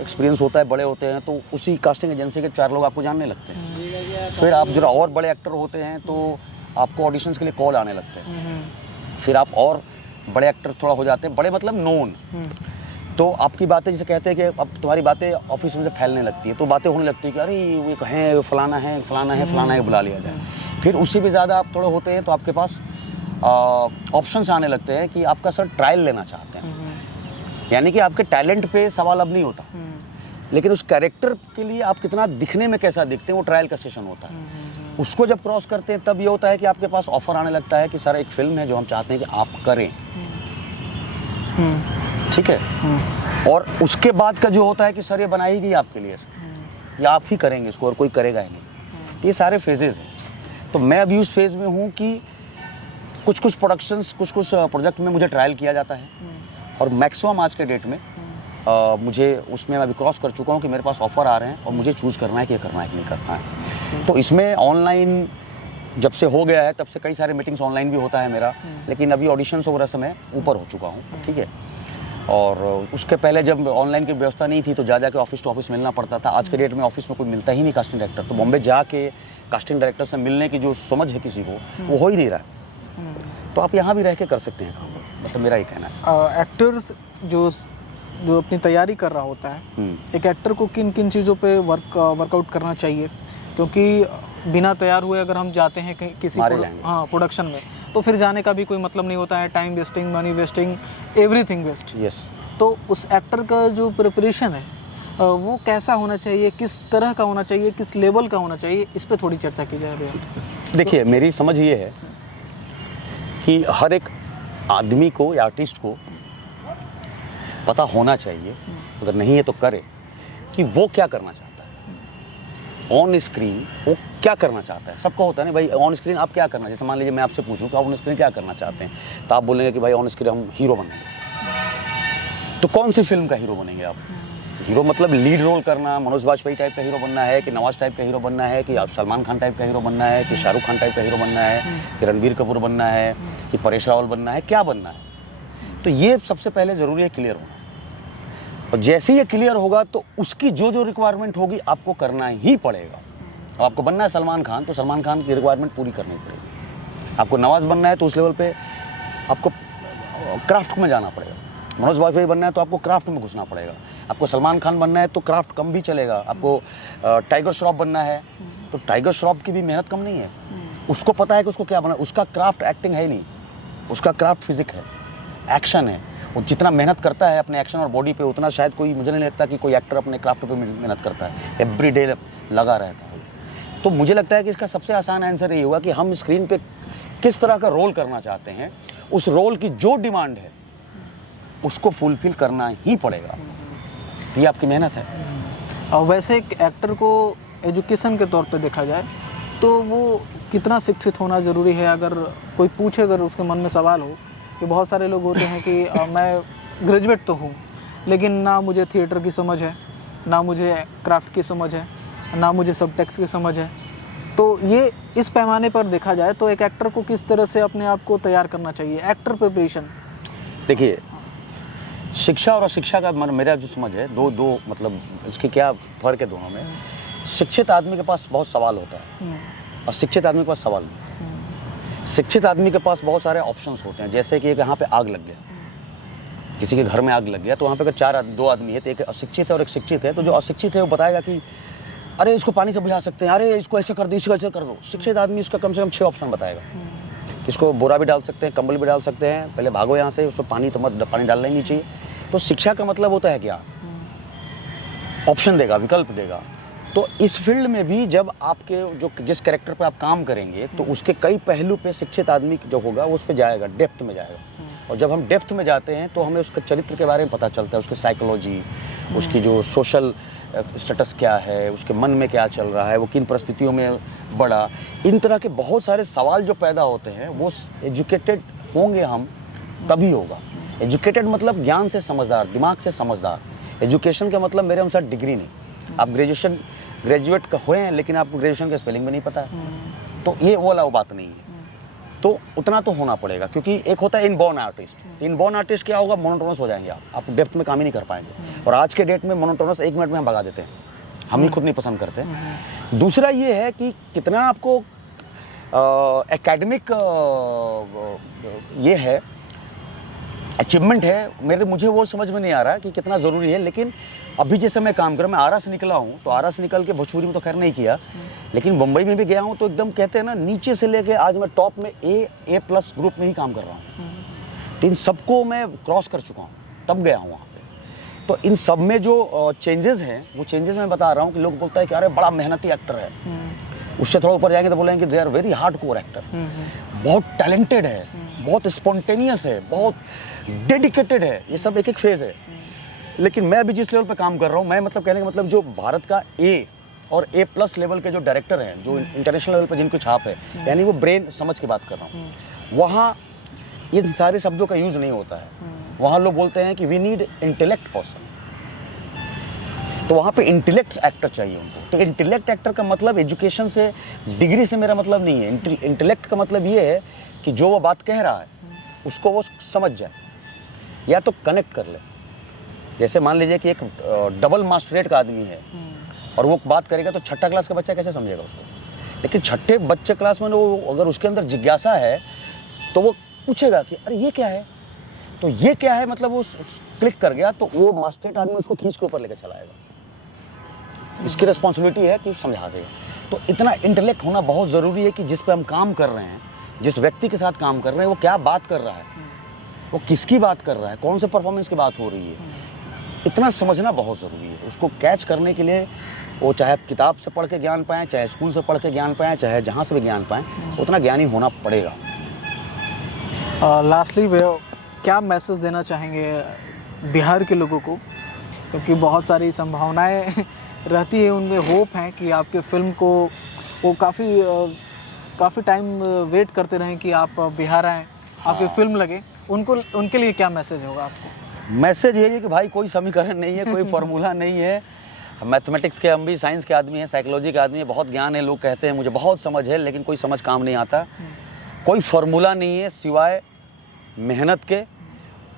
एक्सपीरियंस होता है, बड़े होते हैं, तो उसी कास्टिंग एजेंसी के 4 लोग आपको जानने लगते हैं। फिर आप जरा और बड़े एक्टर होते हैं तो आपको ऑडिशंस के लिए कॉल आने लगते हैं। फिर आप और बड़े एक्टर थोड़ा हो जाते हैं, बड़े मतलब नोन, तो आपकी बातें जैसे कहते हैं कि अब तुम्हारी बातें ऑफिस में से फैलने लगती है, तो बातें होने लगती है कि अरे वो कहें फलाना है बुला लिया जाए। फिर उससे भी ज़्यादा आप थोड़े होते हैं तो आपके पास ऑप्शंस आने लगते हैं कि आपका सर ट्रायल लेना चाहते हैं, यानी कि आपके टैलेंट पे सवाल अब नहीं होता, लेकिन उस कैरेक्टर के लिए आप कितना दिखने में कैसा दिखते हैं वो ट्रायल का सेशन होता है। उसको जब क्रॉस करते हैं तब ये होता है कि आपके पास ऑफर आने लगता है कि सर एक फिल्म है जो हम चाहते हैं कि आप करें, ठीक है। और उसके बाद का जो होता है कि सर ये बनाई गई आपके लिए सर, या आप ही करेंगे इसको और कोई करेगा ही नहीं। ये सारे फेजेस हैं। तो मैं अभी उस फेज़ में हूँ कि कुछ प्रोडक्शंस, कुछ प्रोजेक्ट में मुझे ट्रायल किया जाता है, और मैक्सिमम आज के डेट में मुझे उसमें मैं अभी क्रॉस कर चुका हूँ कि मेरे पास ऑफ़र आ रहे हैं और मुझे चूज़ करना है कि ये करना है कि नहीं करना है। तो इसमें ऑनलाइन जब से हो गया है तब से कई सारे मीटिंग्स ऑनलाइन भी होता है मेरा, लेकिन अभी ऑडिशंस वगैरह से मैं ऊपर हो चुका हूँ, ठीक है। और उसके पहले जब ऑनलाइन की व्यवस्था नहीं थी तो जा के ऑफिस टू ऑफिस मिलना पड़ता था। आज के डेट में ऑफिस में कोई मिलता ही नहीं कास्टिंग डायरेक्टर, तो बॉम्बे जाके कास्टिंग डायरेक्टर से मिलने की जो समझ है किसी को वो हो ही नहीं रहा है। तो आप यहाँ भी रह के कर सकते हैं काम, मतलब मेरा ही कहना है। एक्टर्स जो अपनी तैयारी कर रहा होता है, एक एक्टर को किन किन चीज़ों पे वर्कआउट करना चाहिए? क्योंकि बिना तैयार हुए अगर हम जाते हैं किसी प्रोडक्शन में तो फिर जाने का भी कोई मतलब नहीं होता है। Time wasting, money wasting, everything waste. Yes. तो उस एक्टर का जो प्रिपरेशन है वो कैसा होना चाहिए, किस तरह का होना चाहिए, किस लेवल का होना चाहिए, इस पे थोड़ी चर्चा की जाए भैया। देखिए, मेरी समझ ये है कि हर एक आदमी को या आर्टिस्ट को पता होना चाहिए, अगर नहीं है तो करे, कि वो क्या करना चाहता है ऑन स्क्रीन। वो क्या करना चाहता है, सबको होता है ना भाई ऑन स्क्रीन आप क्या करना। जैसे मान लीजिए मैं आपसे पूछूं कि आप ऑन स्क्रीन क्या करना चाहते हैं, तो आप बोलेंगे कि भाई ऑन स्क्रीन हम हीरो बनेंगे। तो कौन सी फिल्म का हीरो बनेंगे आप? हीरो मतलब लीड रोल करना, मनोज वाजपेयी टाइप का हीरो बनना है, कि नवाज टाइप का हीरो बनना है, कि आप सलमान खान टाइप का हीरो बनना है, कि शाहरुख खान टाइप का हीरो बनना है, कि रणबीर कपूर बनना है, कि परेश रावल बनना है, क्या बनना है? तो ये सबसे पहले ज़रूरी है क्लियर होना। और जैसे ही ये क्लियर होगा तो उसकी जो जो रिक्वायरमेंट होगी आपको करना ही पड़ेगा। अब आपको बनना है सलमान खान, तो सलमान खान की रिक्वायरमेंट पूरी करनी पड़ेगी। आपको नवाज बनना है तो उस लेवल पे आपको क्राफ्ट में जाना पड़ेगा। मनोज वाजपेयी बनना है तो आपको क्राफ्ट में घुसना पड़ेगा। आपको सलमान खान बनना है तो क्राफ्ट कम भी चलेगा। आपको टाइगर श्रॉफ बनना है तो टाइगर श्रॉफ की भी मेहनत कम नहीं है। उसको पता है कि उसको क्या बनना है। उसका क्राफ्ट एक्टिंग है ही नहीं, उसका क्राफ्ट फिजिक है, एक्शन है। वो जितना मेहनत करता है अपने एक्शन और बॉडी पे, उतना शायद कोई, मुझे नहीं लगता कि कोई एक्टर अपने क्राफ्ट पे मेहनत करता है। एवरी डे लगा रहता है। तो मुझे लगता है कि इसका सबसे आसान आंसर ये होगा कि हम स्क्रीन पे किस तरह का रोल करना चाहते हैं, उस रोल की जो डिमांड है उसको फुलफिल करना ही पड़ेगा। ये आपकी मेहनत है। और वैसे एक एक्टर को एजुकेशन के तौर पे देखा जाए तो वो कितना शिक्षित होना ज़रूरी है? अगर कोई पूछे, अगर उसके मन में सवाल हो कि बहुत सारे लोग होते हैं कि मैं ग्रेजुएट तो हूँ लेकिन ना मुझे थिएटर की समझ है, ना मुझे क्राफ्ट की समझ है, ना मुझे सब टेक्स्ट की समझ है। तो ये इस पैमाने पर देखा जाए तो एक एक्टर को किस तरह से अपने आप को तैयार करना चाहिए, एक्टर प्रिपरेशन? देखिए, शिक्षा और अशिक्षा का मेरा जो समझ है, दो मतलब इसके क्या फ़र्क है दोनों में। शिक्षित आदमी के पास बहुत सवाल होता है और शिक्षित आदमी के पास सवाल नहीं। शिक्षित आदमी के पास बहुत सारे ऑप्शंस होते हैं। जैसे कि यहाँ पे आग लग गया, किसी के घर में आग लग गया, तो वहाँ पे अगर दो आदमी है तो एक अशिक्षित है और एक शिक्षित है। तो जो अशिक्षित है वो बताएगा कि अरे इसको पानी से बुझा सकते हैं, अरे इसको ऐसे कर दो, इसको ऐसे कर दो। शिक्षित आदमी उसका कम से कम 6 ऑप्शन बताएगा। इसको बोरा भी डाल सकते हैं, कंबल भी डाल सकते हैं, पहले भागो यहाँ से, उसको पानी तो मत, पानी डालना ही नहीं चाहिए। तो शिक्षा का मतलब होता है क्या? ऑप्शन देगा, विकल्प देगा। तो इस फील्ड में भी जब आपके जो जिस कैरेक्टर पे आप काम करेंगे तो उसके कई पहलू पे शिक्षित आदमी जो होगा वो उस पर जाएगा, डेप्थ में जाएगा। और जब हम डेप्थ में जाते हैं तो हमें उसके चरित्र के बारे में पता चलता है, उसकी साइकोलॉजी, उसकी जो सोशल स्टेटस क्या है, उसके मन में क्या चल रहा है, वो किन परिस्थितियों में बड़ा। इन तरह के बहुत सारे सवाल जो पैदा होते हैं वो एजुकेटेड होंगे हम तभी होगा। एजुकेटेड मतलब ज्ञान से समझदार, दिमाग से समझदार। एजुकेशन का मतलब मेरे अनुसार डिग्री नहीं। आप ग्रेजुएट हुए हैं लेकिन आपको ग्रेजुएशन का स्पेलिंग भी नहीं पता है, तो ये वो वाला बात नहीं है। तो उतना तो होना पड़ेगा, क्योंकि एक होता है इनबॉर्न आर्टिस्ट। इनबॉर्न आर्टिस्ट क्या होगा? मोनोटोनस हो जाएंगे आप डेप्थ में काम ही नहीं कर पाएंगे। और आज के डेट में मोनोटोनस 1 मिनट में हम भगा देते हैं, हम ही खुद नहीं पसंद करते। दूसरा ये है कि कितना आपको एकेडमिक ये है, अचीवमेंट है। मुझे वो समझ में नहीं आ रहा कि कितना ज़रूरी है। लेकिन अभी जैसे मैं काम कर रहा हूँ, मैं आरा से निकला हूँ, तो आरा से निकल के भोजपुरी में तो खैर नहीं किया, लेकिन मुंबई में भी गया हूँ तो एकदम कहते हैं ना, नीचे से लेके आज मैं टॉप में A+ ग्रुप में ही काम कर रहा हूँ। तो इन सबको मैं क्रॉस कर चुका हूँ, तब गया हूँ वहाँ पे। तो इन सब में जो चेंजेस हैं वो चेंजेस मैं बता रहा हूँ कि लोग बोलता है कि अरे बड़ा मेहनती एक्टर है, उससे थोड़ा ऊपर जाएंगे तो बोलेंगे कि they are very hard core actor, बहुत टैलेंटेड है, बहुत स्पॉन्टेनियस है, बहुत डेडिकेटेड है। ये सब एक एक फेज है। लेकिन मैं अभी जिस लेवल पे काम कर रहा हूँ, मैं मतलब कहने का मतलब जो भारत का A और A+ लेवल के जो डायरेक्टर हैं, जो इंटरनेशनल लेवल पे जिनको छाप है, यानी वो ब्रेन समझ के बात कर रहा हूँ, वहाँ इन सारे शब्दों का यूज़ नहीं होता है। वहाँ लोग बोलते हैं कि वी नीड इंटेलेक्ट पर्सन। तो वहाँ पे इंटेलेक्ट एक्टर चाहिए उनको। तो इंटेलेक्ट एक्टर का मतलब एजुकेशन से, डिग्री से मेरा मतलब नहीं है। इंटेलेक्ट का मतलब ये है कि जो वो बात कह रहा है उसको वो समझ जाए या तो कनेक्ट कर ले। जैसे मान लीजिए कि एक डबल मास्टरेट का आदमी है और वो बात करेगा तो 6ठा क्लास का बच्चा कैसे समझेगा उसको? लेकिन 6ठे बच्चे क्लास में वो अगर उसके अंदर जिज्ञासा है तो वो पूछेगा कि अरे ये क्या है, तो ये क्या है, मतलब वो क्लिक कर गया तो वो मास्टरेट आदमी उसको खींच के ऊपर लेकर चलाएगा। इसकी रिस्पॉन्सिबिलिटी है कि समझा देगा। तो इतना इंटेलेक्ट होना बहुत ज़रूरी है कि जिस पे हम काम कर रहे हैं, जिस व्यक्ति के साथ काम कर रहे हैं, वो क्या बात कर रहा है, वो किसकी बात कर रहा है, कौन से परफॉर्मेंस की बात हो रही है, इतना समझना बहुत ज़रूरी है। उसको कैच करने के लिए वो चाहे किताब से पढ़ के ज्ञान पाएँ, चाहे स्कूल से पढ़ के ज्ञान पाएँ, चाहे जहाँ से भी ज्ञान पाएँ, उतना ज्ञानी होना पड़ेगा। लास्टली क्या मैसेज देना चाहेंगे बिहार के लोगों को, क्योंकि बहुत सारी संभावनाएं रहती है, उनमें होप है कि आपके फिल्म को वो काफ़ी टाइम वेट करते रहें कि आप बिहार आएँ, आपकी फिल्म लगे, उनके लिए क्या मैसेज होगा आपको? मैसेज ये है कि भाई कोई समीकरण नहीं है, कोई फार्मूला नहीं है। मैथमेटिक्स के, हम भी साइंस के आदमी हैं, साइकोलॉजी के आदमी हैं, बहुत ज्ञान है, लोग कहते हैं मुझे बहुत समझ है, लेकिन कोई समझ काम नहीं आता। कोई फार्मूला नहीं है सिवाय मेहनत के।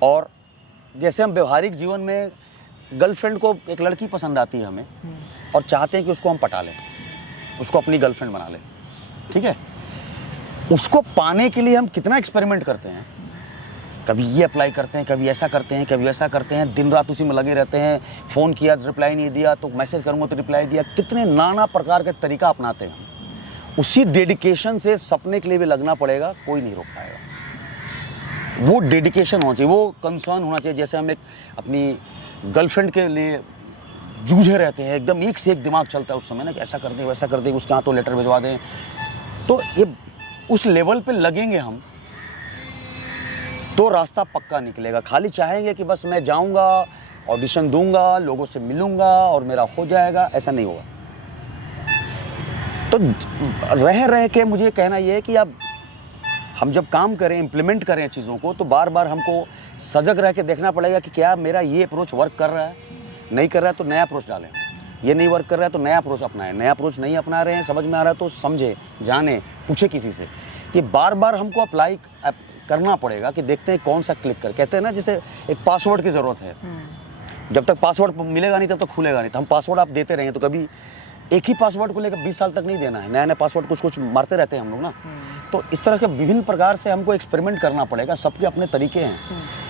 और जैसे हम व्यवहारिक जीवन में गर्लफ्रेंड को एक लड़की पसंद आती है हमें और चाहते हैं कि उसको हम पटा लें, उसको अपनी गर्लफ्रेंड बना लें, ठीक है। उसको पाने के लिए हम कितना एक्सपेरिमेंट करते हैं, कभी ये अप्लाई करते हैं, कभी ऐसा करते हैं, कभी ऐसा करते हैं, दिन रात उसी में लगे रहते हैं। फ़ोन किया तो रिप्लाई नहीं दिया, तो मैसेज करूँगा तो रिप्लाई दिया, कितने नाना प्रकार के तरीका अपनाते हैं हम। उसी डेडिकेशन से सपने के लिए भी लगना पड़ेगा, कोई नहीं रोक पाएगा। वो डेडिकेशन होना चाहिए, वो कंसर्न होना चाहिए। जैसे हम एक अपनी गर्लफ्रेंड के लिए जूझे रहते हैं, एकदम एक से एक दिमाग चलता है उस समय ना कि ऐसा कर दें, वैसा कर दें, उसके हाथों लेटर भिजवा दें। तो ये उस लेवल पे लगेंगे हम तो रास्ता पक्का निकलेगा। खाली चाहेंगे कि बस मैं जाऊंगा, ऑडिशन दूंगा, लोगों से मिलूंगा और मेरा हो जाएगा, ऐसा नहीं होगा। तो रह रह के मुझे कहना ये है कि अब हम जब काम करें, इम्प्लीमेंट करें चीज़ों को, तो बार बार हमको सजग रह के देखना पड़ेगा कि क्या मेरा ये अप्रोच वर्क कर रहा है, नहीं कर रहा है तो नया अप्रोच डालें, ये नहीं वर्क कर रहा है तो नया अप्रोच अपनाएं, नया अप्रोच नहीं अपना रहे हैं, समझ में आ रहा है तो समझे, जाने, पूछे किसी से। कि बार बार हमको अप्लाई करना पड़ेगा कि देखते हैं कौन सा क्लिक कर। कहते हैं ना जैसे एक पासवर्ड की ज़रूरत है, जब तक पासवर्ड मिलेगा नहीं तब तक खुलेगा नहीं। तो हम पासवर्ड आप देते रहेंगे तो कभी एक ही पासवर्ड को लेकर 20 साल तक नहीं देना है, नया नया पासवर्ड कुछ कुछ मारते रहते हैं हम लोग ना। तो इस तरह के विभिन्न प्रकार से हमको एक्सपेरिमेंट करना पड़ेगा। सबके अपने तरीके हैं।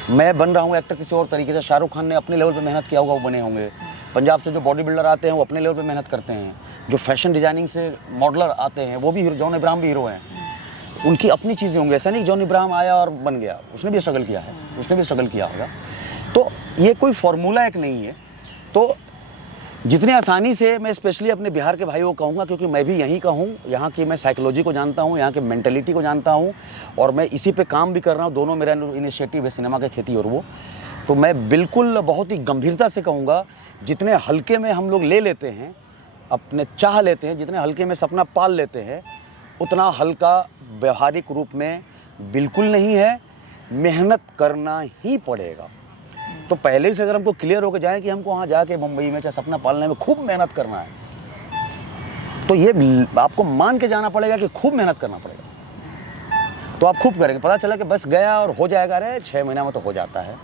मैं बन रहा हूँ एक्टर किसी और तरीके से, शाहरुख खान ने अपने लेवल पे मेहनत किया होगा, वो बने होंगे। पंजाब से जो बॉडी बिल्डर आते हैं वो अपने लेवल पे मेहनत करते हैं। जो फैशन डिजाइनिंग से मॉडलर आते हैं वो भी हीरो, जॉन इब्राहिम भी हीरो हैं, उनकी अपनी चीज़ें होंगी। ऐसा नहीं जॉन इब्राहिम आया और बन गया, उसने भी स्ट्रगल किया है, उसने भी स्ट्रगल किया होगा। तो ये कोई फॉर्मूला एक नहीं है। तो जितने आसानी से मैं स्पेशली अपने बिहार के भाइयों को कहूँगा, क्योंकि मैं भी यहीं का हूँ, यहाँ की मैं साइकोलॉजी को जानता हूँ, यहाँ के मेंटलिटी को जानता हूँ और मैं इसी पे काम भी कर रहा हूँ। दोनों मेरा इनिशिएटिव है, सिनेमा की खेती और वो। तो मैं बिल्कुल बहुत ही गंभीरता से कहूँगा, जितने हल्के में हम लोग ले लेते हैं, अपने चाह लेते हैं, जितने हल्के में सपना पाल लेते हैं, उतना हल्का व्यवहारिक रूप में बिल्कुल नहीं है। मेहनत करना ही पड़ेगा। तो पहले से अगर हमको क्लियर होकर जाए कि हमको वहाँ जाके मुंबई में चाहे सपना पालने में खूब मेहनत करना है, तो ये आपको मान के जाना पड़ेगा कि खूब मेहनत करना पड़ेगा। तो आप खूब करेंगे, पता चला कि बस गया और हो जाएगा, अरे 6 महीना में तो हो जाता है।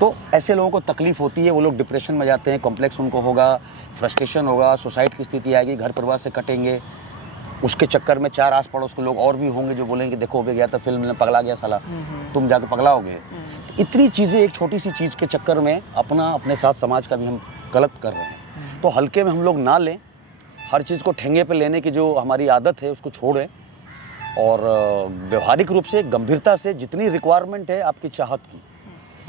तो ऐसे लोगों को तकलीफ होती है, वो लोग डिप्रेशन में जाते हैं, कॉम्प्लेक्स उनको होगा, फ्रस्ट्रेशन होगा, सुसाइड की स्थिति आएगी, घर परिवार से कटेंगे। उसके चक्कर में 4 आस पड़ोस के लोग और भी होंगे जो बोलेंगे देखो भी गया था फिल्म में, पगला गया साला, तुम जाके पगलाओगे। तो इतनी चीज़ें एक छोटी सी चीज़ के चक्कर में अपने साथ समाज का भी हम गलत कर रहे हैं। तो हल्के में हम लोग ना लें, हर चीज़ को ठेंगे पे लेने की जो हमारी आदत है उसको छोड़ें और व्यवहारिक रूप से गंभीरता से जितनी रिक्वायरमेंट है आपकी चाहत की,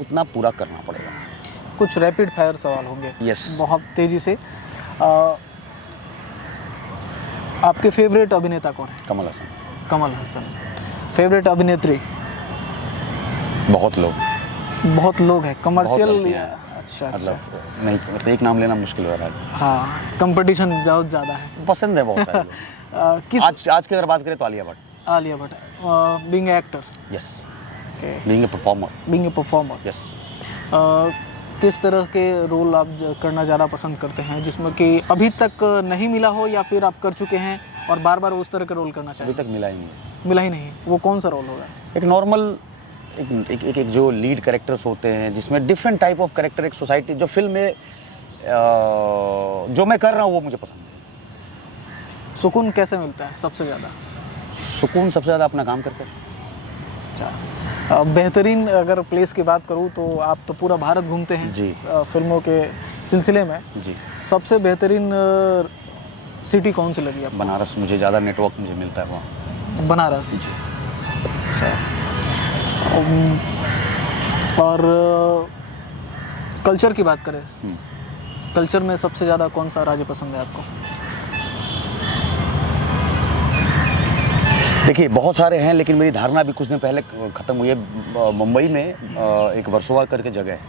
उतना पूरा करना पड़ेगा। कुछ रैपिड फायर सवाल होंगे। यस। बहुत तेज़ी से। आपके फेवरेट अभिनेता कौन है? कमल हसन। कमल हसन। फेवरेट अभिनेत्री? बहुत लोग हैं। कमर्शियल? अच्छा, मतलब नहीं, मतलब एक नाम लेना मुश्किल हो रहा है। हाँ, कंपटीशन बहुत ज़्यादा है। पसंद है बहुत सारे लोग। किस आज की अगर बात करें तो Alia Bhatt. Alia Bhatt. Being actor? Yes. Okay. Being a performer? Being a performer. Yes. किस तरह के रोल आप करना ज़्यादा पसंद करते हैं, जिसमें कि अभी तक नहीं मिला हो या फिर आप कर चुके हैं और बार बार उस तरह के रोल करना चाहिए? अभी तक मिला ही नहीं। वो कौन सा रोल होगा? एक नॉर्मल एक जो लीड कैरेक्टर्स होते हैं जिसमें डिफरेंट टाइप ऑफ कैरेक्टर, एक सोसाइटी जो फिल्म में जो मैं कर रहा हूँ वो मुझे पसंद है। सुकून कैसे मिलता है सबसे ज़्यादा? सुकून सबसे ज़्यादा अपना काम करके। अच्छा, बेहतरीन अगर प्लेस की बात करूँ तो आप तो पूरा भारत घूमते हैं जी। फिल्मों के सिलसिले में। जी। सबसे बेहतरीन सिटी कौन सी लगी आपको? बनारस। मुझे ज़्यादा नेटवर्क मुझे मिलता है वहाँ। बनारस? जी। अच्छा। और कल्चर की बात करें, कल्चर में सबसे ज़्यादा कौन सा राज्य पसंद है आपको? देखिए बहुत सारे हैं, लेकिन मेरी धारणा भी कुछ दिन पहले ख़त्म हुई है। मुंबई में एक वर्सोवा करके जगह है,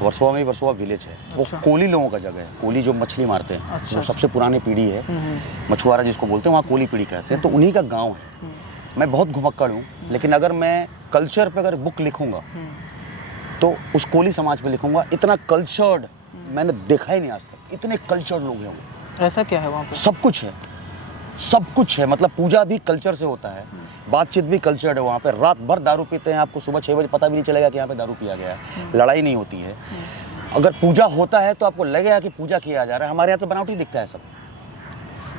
वर्सोवा में वर्सोवा विलेज है। वो कोली लोगों का जगह है। कोली जो मछली मारते हैं, वो सबसे पुरानी पीढ़ी है, मछुआरा जिसको बोलते हैं, वहाँ कोली पीढ़ी कहते हैं। तो उन्हीं का गाँव है। मैं बहुत घुमक्कड़ हूँ, लेकिन अगर मैं कल्चर पे अगर बुक लिखूँगा तो उस कोली समाज पे लिखूँगा। इतना कल्चर्ड मैंने देखा ही नहीं आज तक, इतने कल्चर्ड लोग हैं वो। ऐसा क्या है वहाँ पे? सब कुछ है। मतलब पूजा भी कल्चर से होता है, बातचीत भी कल्चर्ड है वहाँ पे। रात भर दारू पीते हैं, आपको सुबह 6 बजे पता भी नहीं चलेगा कि यहाँ पे दारू पिया गया है। लड़ाई नहीं होती है। अगर पूजा होता है तो आपको लगेगा कि पूजा किया जा रहा है। हमारे यहाँ तो बनावटी दिखता है सब।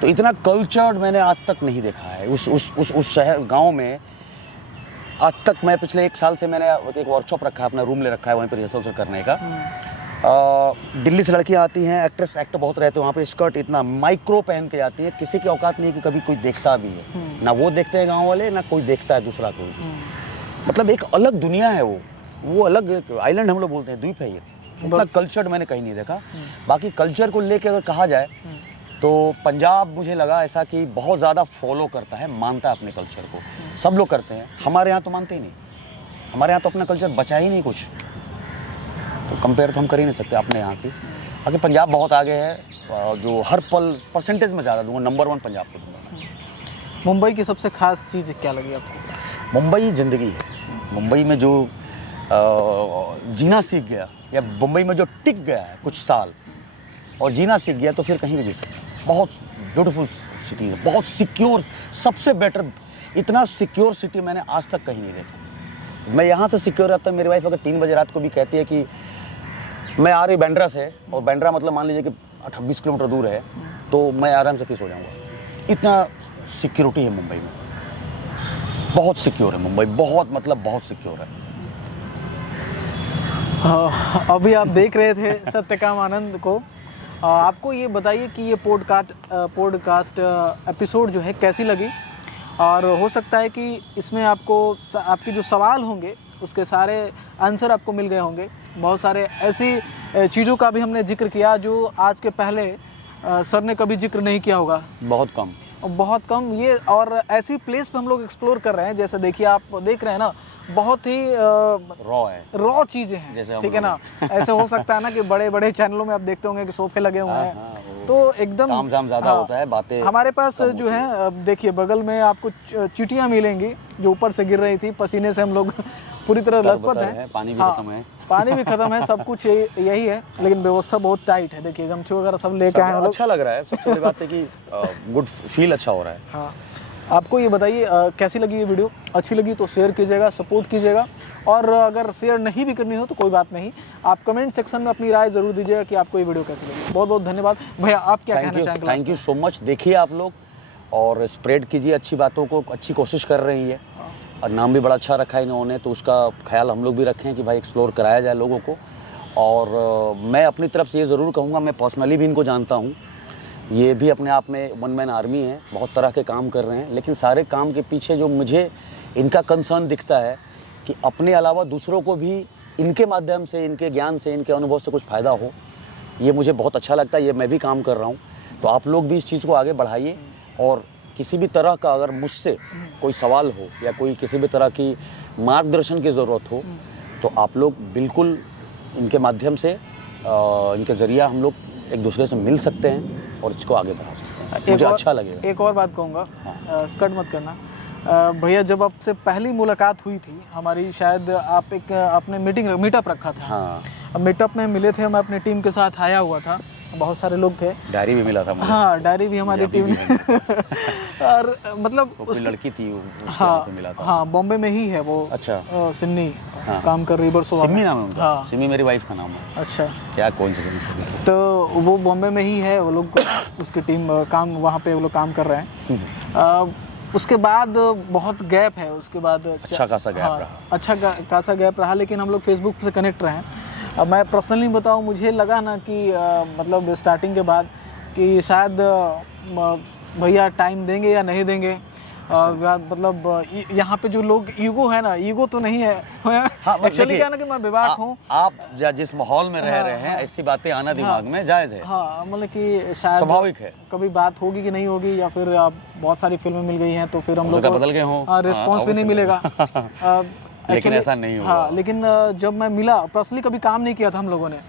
तो इतना कल्चर्ड मैंने आज तक नहीं देखा है उस शहर गांव में। आज तक मैं पिछले 1 साल से मैंने एक वर्कशॉप रखा है, अपना रूम ले रखा है वहीं पर रिहर्सल करने का। दिल्ली से लड़कियां आती हैं, एक्टर बहुत रहते हैं वहाँ पे, स्कर्ट इतना माइक्रो पहन के आती है। किसी की औकात नहीं कि कभी कोई देखता भी है, ना वो देखते हैं गाँव वाले, ना कोई देखता है दूसरा कोई। मतलब एक अलग दुनिया है वो अलग आइलैंड हम लोग बोलते हैं, द्वीप है ये। इतना कल्चर्ड मैंने कहीं नहीं देखा। बाकी कल्चर को लेके अगर कहा जाए तो पंजाब मुझे लगा ऐसा कि बहुत ज़्यादा फॉलो करता है, मानता है अपने कल्चर को। सब लोग करते हैं, हमारे यहाँ तो मानते ही नहीं। हमारे यहाँ तो अपना कल्चर बचा ही नहीं कुछ, तो कंपेयर तो हम कर ही नहीं सकते अपने यहाँ की। बाकी पंजाब बहुत आगे है, जो हर पल परसेंटेज में ज़्यादा दूंगा, नंबर 1 पंजाब को दूंगा। मुंबई की सबसे खास चीज़ क्या लगी आपको? मुंबई ज़िंदगी है। मुंबई में जो जीना सीख गया, या मुंबई में जो टिक गया है कुछ साल और जीना सीख गया, तो फिर कहीं भी जी सकता है। बहुत ब्यूटीफुल सिटी है, बहुत सिक्योर, सबसे बेटर। इतना सिक्योर सिटी मैंने आज तक कहीं नहीं देखा। मैं यहाँ से सिक्योर रहता हूँ। मेरी वाइफ अगर 3 बजे रात को भी कहती है कि मैं आ रही बांद्रा से, और बांद्रा मतलब मान लीजिए कि 28 किलोमीटर दूर है, तो मैं आराम से फिर सो जाऊँगा। इतना सिक्योरिटी है मुंबई में, बहुत सिक्योर है मुंबई, बहुत मतलब बहुत सिक्योर है। अभी आप देख रहे थे सत्यकाम आनंद को। आपको ये बताइए कि ये पॉडकास्ट एपिसोड जो है कैसी लगी, और हो सकता है कि इसमें आपके जो सवाल होंगे उसके सारे आंसर आपको मिल गए होंगे। बहुत सारे ऐसी चीज़ों का भी हमने जिक्र किया जो आज के पहले सर ने कभी जिक्र नहीं किया होगा, बहुत कम ये। और ऐसी प्लेस पे हम लोग एक्सप्लोर कर रहे हैं, जैसे देखिए आप देख रहे हैं ना, बहुत ही रॉ चीज़ें हैं, ठीक है ना। ऐसे हो सकता है ना कि बड़े बड़े चैनलों में आप देखते होंगे कि सोफे लगे हुए हैं, तो एकदम तामझाम ज़्यादा होता है, बातें। हमारे पास जो है देखिए बगल में आपको चींटियाँ मिलेंगी जो ऊपर से गिर रही थी, पसीने से हम लोग पूरी तरह लथपथ है। पानी भी खत्म है, पानी भी खत्म है, सब कुछ यही है, लेकिन व्यवस्था बहुत टाइट है। देखिए गमछे वगैरह सब लेके आए हैं। अच्छा लग रहा है, सबसे बड़ी बात है कि गुड फील अच्छा हो रहा है। हाँ, आपको ये बताइए कैसी लगी ये वीडियो? अच्छी लगी तो शेयर कीजिएगा, सपोर्ट कीजिएगा, और अगर शेयर नहीं भी करनी हो तो कोई बात नहीं, आप कमेंट सेक्शन में अपनी राय ज़रूर दीजिएगा कि आपको ये वीडियो कैसी लगी। बहुत बहुत धन्यवाद भैया। आप क्या कहना चाहेंगे? Thank you so much. देखिए आप लोग और स्प्रेड कीजिए अच्छी बातों को, अच्छी कोशिश कर रही है, और नाम भी बड़ा अच्छा रखा है इन्होंने, तो उसका ख्याल हम लोग भी रखें कि भाई एक्सप्लोर कराया जाए लोगों को। और मैं अपनी तरफ से ये ज़रूर कहूँगा, मैं पर्सनली भी इनको जानता हूँ, ये भी अपने आप में 1 मैन आर्मी है, बहुत तरह के काम कर रहे हैं, लेकिन सारे काम के पीछे जो मुझे इनका कंसर्न दिखता है कि अपने अलावा दूसरों को भी इनके माध्यम से, इनके ज्ञान से, इनके अनुभव से कुछ फ़ायदा हो, ये मुझे बहुत अच्छा लगता है। ये मैं भी काम कर रहा हूँ, तो आप लोग भी इस चीज़ को आगे बढ़ाइए। और किसी भी तरह का अगर मुझसे कोई सवाल हो या कोई किसी भी तरह की मार्गदर्शन की ज़रूरत हो, तो आप लोग बिल्कुल इनके माध्यम से, इनके ज़रिया हम लोग एक दूसरे से मिल सकते हैं और इसको आगे बढ़ा सकते हैं। मुझे अच्छा लगेगा। एक और बात कहूँगा, कट मत करना भैया, जब आपसे पहली मुलाकात हुई थी हमारी, शायद आपने मीटअप रखा था। हाँ, अब मीटअप में मिले थे, मैं अपनी टीम के साथ आया हुआ था, बहुत सारे लोग थे, डायरी भी मिला था मुझे। हाँ, डायरी भी हमारी टीम ने और मतलब उस लड़की थी, हाँ तो मिला था। हाँ, बॉम्बे में ही है वो। अच्छा, सिन्नी हाँ, काम कर रही, बरसों सिमी नाम है उनका। हाँ, सिमी मेरी वाइफ का नाम है। अच्छा, क्या कौन सी? तो वो बॉम्बे में ही है, वो लोग उसकी टीम काम वहाँ पे वो लोग काम कर रहे हैं। उसके बाद बहुत गैप है, उसके बाद अच्छा खासा गैप रहा। अच्छा खासा गैप रहा, लेकिन हम लोग फेसबुक से कनेक्ट रहे। अब मैं पर्सनली बताऊं, मुझे लगा ना कि मतलब स्टार्टिंग के बाद कि शायद भैया टाइम देंगे या नहीं देंगे। मतलब यहाँ पे जो लोग ईगो है ना, ईगो तो नहीं है। हाँ, एक्चुअली क्या है ना कि मैं विवाह हूँ। आप जिस माहौल में रह रहे हैं, ऐसी बातें आना दिमाग में जायज़ है। हाँ, मतलब कि शायद स्वाभाविक है, कभी बात होगी कि नहीं होगी, या फिर बहुत सारी फिल्में मिल गई हैं तो फिर हम लोग बदल गए हों, रिस्पॉन्स भी नहीं मिलेगा। लेकिन ऐसा नहीं हुआ। हाँ, लेकिन जब मैं मिला, पर्सनली कभी काम नहीं किया था हम लोगों ने,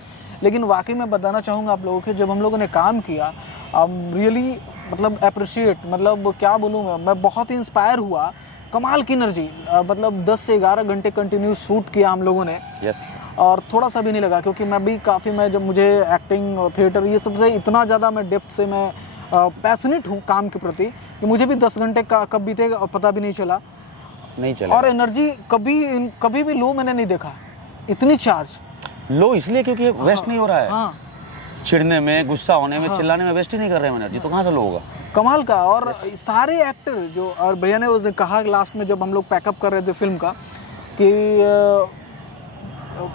लेकिन वाकई में बताना चाहूँगा आप लोगों को, जब हम लोगों ने काम किया, रियली मतलब अप्रिशिएट, मतलब क्या बोलूँ मैं बहुत ही इंस्पायर हुआ। कमाल की एनर्जी, मतलब 10 से 11 घंटे कंटिन्यू शूट किया हम लोगों ने। यस। और थोड़ा सा भी नहीं लगा, क्योंकि मैं भी काफ़ी, मैं जब मुझे एक्टिंग, थिएटर, ये सब से इतना ज़्यादा मैं डेप्थ से मैं पैशनेट हूँ काम के प्रति, कि मुझे भी 10 घंटे का कब बीते पता भी नहीं चला। और एनर्जी कभी भी लो मैंने नहीं देखा, इतनी चार्ज। लो इसलिए क्योंकि वेस्ट नहीं हो रहा है। हाँ, चिढ़ने में, गुस्सा होने में, चिल्लाने में वेस्ट ही नहीं कर रहे हैं एनर्जी, तो कहाँ से लो होगा। कमाल का। और सारे एक्टर जो, और भैया ने उस दिन कहा लास्ट में जब हम लोग पैकअप कर रहे थे फिल्म का, कि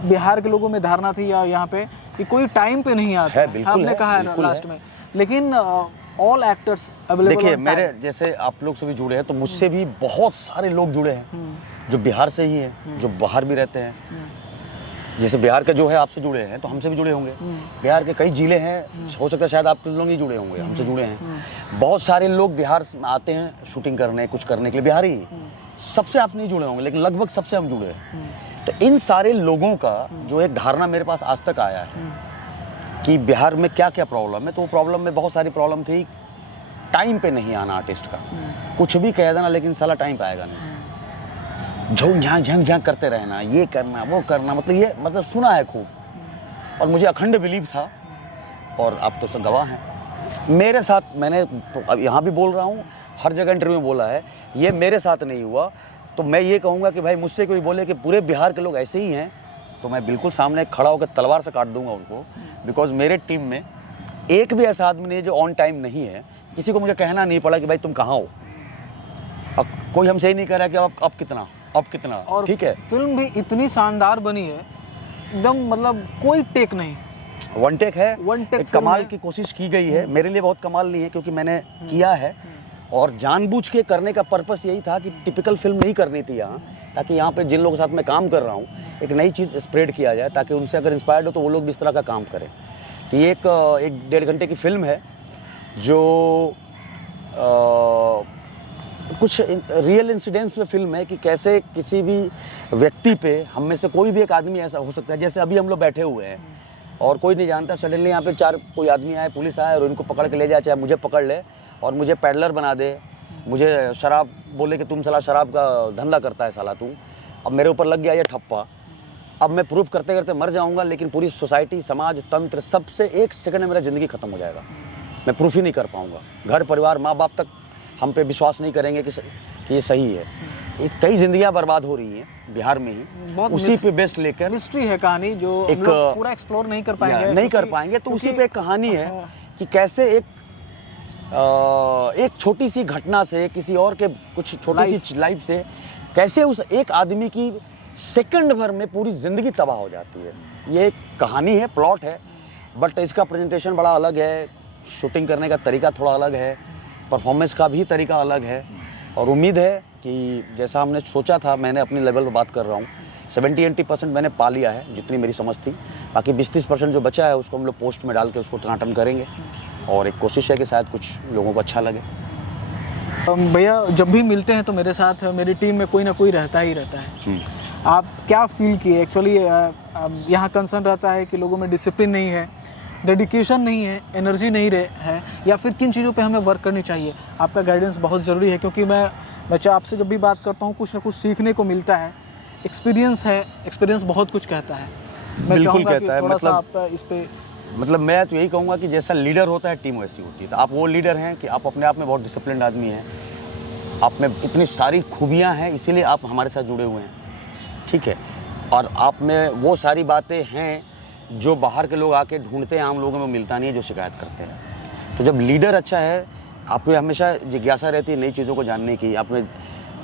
बिहार के लोगों में धारणा थी या यहाँ पे कि कोई टाइम पे नहीं आता है, बिल्कुल आपने है, कहा है बिल्कुल लास्ट में, लेकिन ऑल एक्टर्स अवेलेबल। देखिए मेरे जैसे आप लोग से भी जुड़े हैं, तो मुझसे भी बहुत सारे लोग जुड़े हैं जो बिहार से ही हैं, जो बाहर भी रहते हैं। जैसे बिहार के जो है आपसे जुड़े हैं, तो हमसे भी जुड़े होंगे। बिहार के कई जिले हैं, हो सकता है शायद आप लोग ही जुड़े होंगे, हमसे जुड़े हैं। बहुत सारे लोग बिहार से आते हैं शूटिंग करने, कुछ करने के लिए, बिहारी। सबसे आप नहीं जुड़े होंगे, लेकिन लगभग सबसे हम जुड़े हैं। तो इन सारे लोगों का जो एक धारणा मेरे पास आज तक आया है कि बिहार में क्या क्या प्रॉब्लम है, तो वो प्रॉब्लम में बहुत सारी प्रॉब्लम थी। टाइम पे नहीं आना आर्टिस्ट का, कुछ भी कह देना लेकिन साला टाइम पे आएगा नहीं। झोंक झांक करते रहना, ये करना वो करना, मतलब सुना है खूब, और मुझे अखंड बिलीव था, और आप तो सब गवाह हैं। मेरे साथ, मैंने अब यहाँ भी बोल रहा हूँ, हर जगह इंटरव्यू में बोला है, ये मेरे साथ नहीं हुआ। तो मैं ये कहूँगा कि भाई मुझसे कोई बोले कि पूरे बिहार के लोग ऐसे ही हैं, तो मैं बिल्कुल सामने खड़ा होकर तलवार से काट दूंगा उनको। बिकॉज मेरे टीम में एक भी ऐसा आदमी नहीं है जो ऑन टाइम नहीं है। किसी को मुझे कहना नहीं पड़ा कि भाई तुम कहाँ हो। अब कोई हमसे ही नहीं कह रहा कि अब कितना, और ठीक है। फिल्म भी इतनी शानदार बनी है, एकदम मतलब कोई टेक नहीं, वन टेक है, वन टेक एक कमाल की कोशिश की गई है। मेरे लिए बहुत कमाल नहीं है क्योंकि मैंने किया है, और जानबूझ के करने का पर्पस यही था कि टिपिकल फिल्म नहीं करनी थी यहाँ, ताकि यहाँ पे जिन लोगों के साथ मैं काम कर रहा हूँ एक नई चीज़ स्प्रेड किया जाए, ताकि उनसे अगर इंस्पायर्ड हो तो वो लोग भी इस तरह का काम करें। तो ये एक 1.5 घंटे की फिल्म है जो कुछ रियल इंसिडेंट्स में फिल्म है कि कैसे किसी भी व्यक्ति पे, हम में से कोई भी एक आदमी ऐसा हो सकता है, जैसे अभी हम लोग बैठे हुए हैं और कोई नहीं जानता, सडनली यहाँ पे कोई आदमी आए, पुलिस आए और इनको पकड़ के ले जाए, चाहे मुझे पकड़ ले और मुझे पैडलर बना दे, मुझे शराब बोले कि तुम साला शराब का धंधा करता है साला तू। अब मेरे ऊपर लग गया ये ठप्पा, अब मैं प्रूफ करते करते मर जाऊंगा, लेकिन पूरी सोसाइटी, समाज, तंत्र, सबसे 1 सेकंड में मेरा ज़िंदगी ख़त्म हो जाएगा। मैं प्रूफ ही नहीं कर पाऊंगा। घर परिवार, माँ बाप तक हम पे विश्वास नहीं करेंगे कि ये सही है। ये कई जिंदगियां बर्बाद हो रही हैं बिहार में ही, उसी पे बेस लेकर। मिस्ट्री है कहानी जो हम लोग पूरा एक्सप्लोर नहीं कर पाएंगे, तो उसी पे एक कहानी है कि कैसे एक छोटी सी घटना से, किसी और के कुछ छोटी सी लाइफ से, कैसे उस एक आदमी की सेकंड भर में पूरी ज़िंदगी तबाह हो जाती है। ये एक कहानी है, प्लॉट है, बट इसका प्रेजेंटेशन बड़ा अलग है, शूटिंग करने का तरीका थोड़ा अलग है, परफॉर्मेंस का भी तरीका अलग है। और उम्मीद है कि जैसा हमने सोचा था, मैंने अपने लेवल पर बात कर रहा हूँ, 70-80% मैंने पा लिया है जितनी मेरी समझ थी। बाकी 20-30% जो बचा है उसको हम लोग पोस्ट में डाल के उसको टनाटन करेंगे, और एक कोशिश है कि शायद कुछ लोगों को अच्छा लगे। भैया जब भी मिलते हैं तो मेरे साथ मेरी टीम में कोई ना कोई रहता ही रहता है। आप क्या फील किए एक्चुअली? यहाँ कंसर्न रहता है कि लोगों में डिसिप्लिन नहीं है, डेडिकेशन नहीं है, एनर्जी नहीं है, या फिर किन चीज़ों पे हमें वर्क करनी चाहिए? आपका गाइडेंस बहुत ज़रूरी है, क्योंकि मैं आपसे जब भी बात करता हूँ कुछ ना कुछ सीखने को मिलता है। एक्सपीरियंस है, एक्सपीरियंस बहुत कुछ कहता है। मैं चाहूँगा कि थोड़ा सा आप इस पे, मतलब मैं तो यही कहूँगा कि जैसा लीडर होता है टीम वैसी होती है। तो आप वो लीडर हैं कि आप अपने आप में बहुत डिसिप्लिन्ड आदमी हैं, आप में इतनी सारी खूबियाँ हैं, इसीलिए आप हमारे साथ जुड़े हुए हैं, ठीक है। और आप में वो सारी बातें हैं जो बाहर के लोग आके ढूंढते हैं, आम लोगों में मिलता नहीं है, जो शिकायत करते हैं। तो जब लीडर अच्छा है, आप में हमेशा जिज्ञासा रहती है नई चीज़ों को जानने की, आप में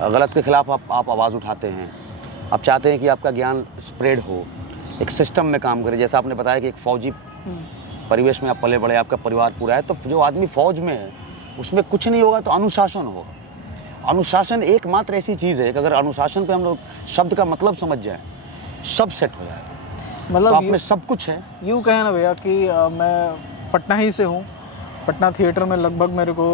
गलत के खिलाफ आप आवाज़ उठाते हैं, आप चाहते हैं कि आपका ज्ञान स्प्रेड हो, एक सिस्टम में काम करे। जैसा आपने बताया कि एक फौजी परिवेश में आप पले बड़े, आपका परिवार पूरा है, तो जो आदमी फौज में है उसमें कुछ नहीं होगा तो अनुशासन होगा। अनुशासन एकमात्र ऐसी चीज़ है कि अगर अनुशासन पे हम लोग शब्द का मतलब समझ जाए, सब सेट हो जाए। मतलब तो आप में सब कुछ है। यूँ कहें ना भैया कि मैं पटना ही से हूँ। पटना थिएटर में लगभग मेरे को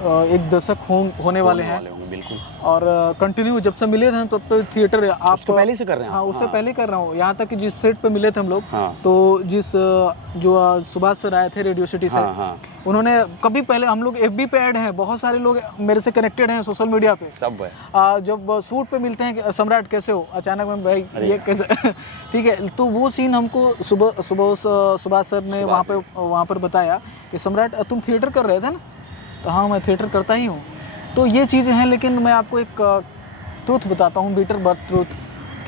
1 दशक होने वाले हैं, बिल्कुल। और कंटिन्यू जब से मिले थे हम तब तो थिएटर आप तो पहले से कर रहे हैं? हाँ, उससे पहले कर रहा हूँ। यहाँ तक कि जिस सेट पे मिले थे हम लोग, हाँ। तो जो सुभाष सर आए थे रेडियो सिटी से, हाँ। उन्होंने कभी पहले, हम लोग FB पे ऐड हैं, बहुत सारे लोग मेरे से कनेक्टेड हैं सोशल मीडिया पे, सब है। जब शूट पे मिलते हैं कि सम्राट कैसे हो, अचानक में भाई ये कैसे ठीक है। तो वो सीन हमको सुभाष सर ने वहाँ पर बताया कि सम्राट तुम थिएटर कर रहे थे ना? तो हाँ, मैं थिएटर करता ही हूँ। तो ये चीज़ें हैं, लेकिन मैं आपको एक ट्रूथ बताता हूँ, बिटर बट ट्रूथ,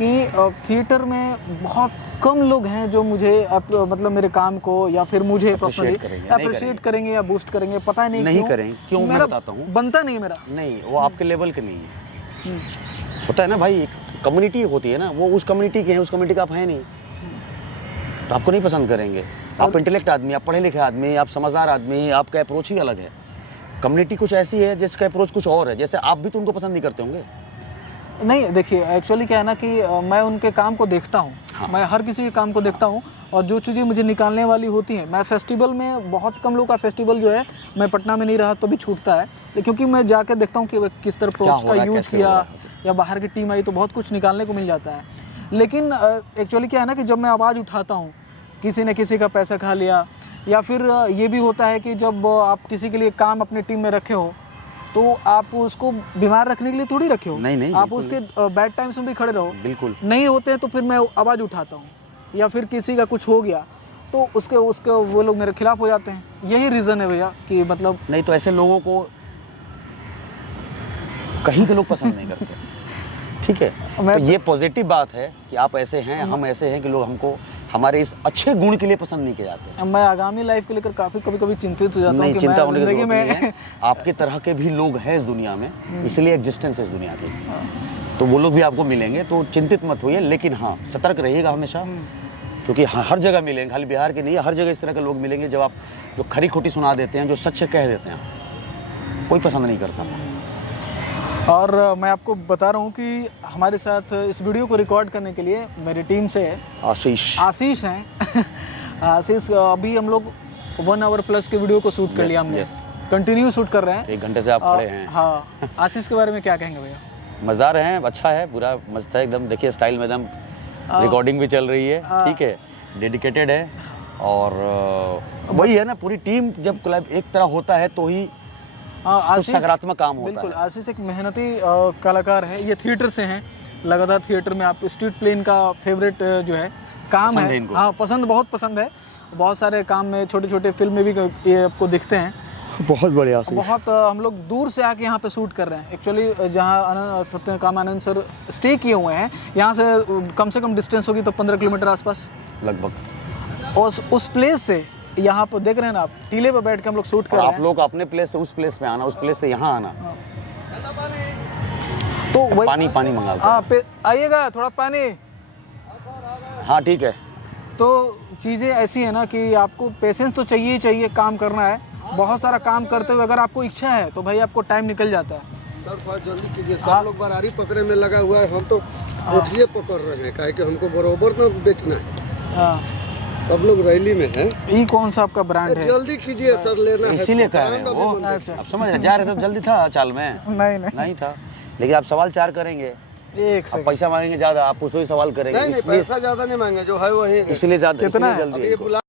कि थिएटर में बहुत कम लोग हैं जो मुझे मतलब मेरे काम को या फिर मुझे पर्सनली अप्रिशिएट करेंगे या बूस्ट करेंगे, पता नहीं करें क्यों, मैं बताता हूँ। बनता नहीं मेरा, नहीं वो आपके लेवल के नहीं है। होता है ना भाई, एक कम्युनिटी होती है ना, वो उस कम्युनिटी के हैं, उस कम्युनिटी का आप है नहीं, तो आपको नहीं पसंद करेंगे। आप इंटेलेक्ट आदमी, आप पढ़े लिखे आदमी, आप समझदार आदमी, आपका अप्रोच ही अलग है। कम्युनिटी कुछ ऐसी है जिसका अप्रोच कुछ और है, जैसे आप भी तो उनको पसंद नहीं करते होंगे। नहीं देखिए, एक्चुअली क्या है ना कि मैं उनके काम को देखता हूँ। हाँ। मैं हर किसी के काम को देखता हूँ, और जो चीज़ें मुझे निकालने वाली होती हैं, मैं फेस्टिवल में, बहुत कम लोग का फेस्टिवल जो है, मैं पटना में नहीं रहा तो भी छूटता है, क्योंकि मैं जाकर देखता हूँ कि किस तरह प्रोप्स का यूज किया, या बाहर की टीम आई तो बहुत कुछ निकालने को मिल जाता है। लेकिन एक्चुअली क्या है ना कि जब मैं आवाज़ उठाता हूँ, किसी ने किसी का पैसा खा लिया, या फिर ये भी होता है कि जब आप किसी के लिए काम अपनी टीम में रखे हो तो आप उसको बीमार रखने के लिए थोड़ी रखे हो। नहीं, आप उसके बैड टाइम्स में भी खड़े रहो। बिल्कुल नहीं होते हैं तो फिर मैं आवाज़ उठाता हूँ, या फिर किसी का कुछ हो गया तो उसके वो लोग मेरे खिलाफ हो जाते हैं। यही रीज़न है भैया कि मतलब नहीं तो ऐसे लोगों को कहीं के लोग पसंद नहीं करते। ठीक है, तो ये पॉजिटिव बात है कि आप ऐसे हैं, हम ऐसे हैं कि लोग हमको हमारे इस अच्छे गुण के लिए पसंद नहीं किए जाते। मैं आगामी लाइफ को लेकर काफ़ी कभी चिंतित हो जाता हूँ। नहीं, चिंता होने की जरूरत नहीं है। आपके तरह के भी लोग हैं इस दुनिया में, इसलिए एग्जिस्टेंस है इस दुनिया की, तो वो लोग भी आपको मिलेंगे, तो चिंतित मत होइए। लेकिन हाँ, सतर्क रहिएगा हमेशा, क्योंकि हर जगह मिलेंगे, खाली बिहार के नहीं, हर जगह इस तरह के लोग मिलेंगे जब आप जो खरी खोटी सुना देते हैं, जो सच कह देते हैं, कोई पसंद नहीं करता। और मैं आपको बता रहा हूँ कि हमारे साथ इस वीडियो को रिकॉर्ड करने के लिए मेरी टीम से आशीष हैं। आशीष, अभी हम लोग 1 आवर प्लस के वीडियो को शूट कर लिया हमने, कंटिन्यू शूट कर रहे हैं। 1 घंटे से आप खड़े हैं। हाँ, आशीष के बारे में क्या कहेंगे भैया? मज़ेदार हैं, अच्छा है, पूरा मस्त है एकदम। देखिए स्टाइल में एकदम, रिकॉर्डिंग भी चल रही है, ठीक है, डेडिकेटेड है। और वही है ना, पूरी टीम जब एक तरह होता है तो ही सकारात्मक काम होता है। बिल्कुल, आशीष एक मेहनती कलाकार है। ये थिएटर से हैं, लगातार थिएटर में। आप स्ट्रीट प्ले इनका फेवरेट जो है काम है। हाँ, बहुत पसंद है। बहुत सारे काम में, छोटे छोटे फिल्म में भी ये आपको दिखते हैं। बहुत बढ़िया। बहुत हम लोग दूर से आके यहाँ पे शूट कर रहे हैं। एक्चुअली जहाँ सत्यकामानंद सर स्टे किए हुए हैं, यहाँ से कम डिस्टेंस होगी तो 15 किलोमीटर आसपास लगभग। और उस प्लेस से यहाँ पर देख रहे हैं ना आप, टीले पे बैठ के हम लोग शूट कर रहे हैं। आप लोग अपने प्लेस से उस प्लेस पे आना, उस प्लेस से यहाँ आना। तो वही पानी मंगाते हैं। हाँ, आइएगा, थोड़ा पानी। हाँ ठीक है। तो चीज़ें ऐसी है ना कि आपको पेशेंस तो चाहिए ही चाहिए, काम करना है। बहुत सारा काम करते हुए अगर आपको इच्छा है तो भाई आपको टाइम निकल जाता है। सर थोड़ा जल्दी कीजिए, सब लोग बरारी पकड़े में लगा हुआ है, हम तो उठिए पकड़ रहे हैं, काहे कि हमको बरोबर ना बेचना है। हाँ, सब लोग रैली में हैं। ये कौन सा आपका ब्रांड है? जल्दी कीजिए सर, लेना है। इसीलिए कह रहे हैं वो। अच्छा, आप समझ रहे, जा रहे थे जल्दी था चाल में? नहीं था, लेकिन आप सवाल 4 करेंगे, पैसा मांगेंगे ज्यादा, आप उस पर भी सवाल करेंगे। नहीं, पैसा ज्यादा नहीं मांगे, जो है वही, इसलिए ज्यादा जल्दी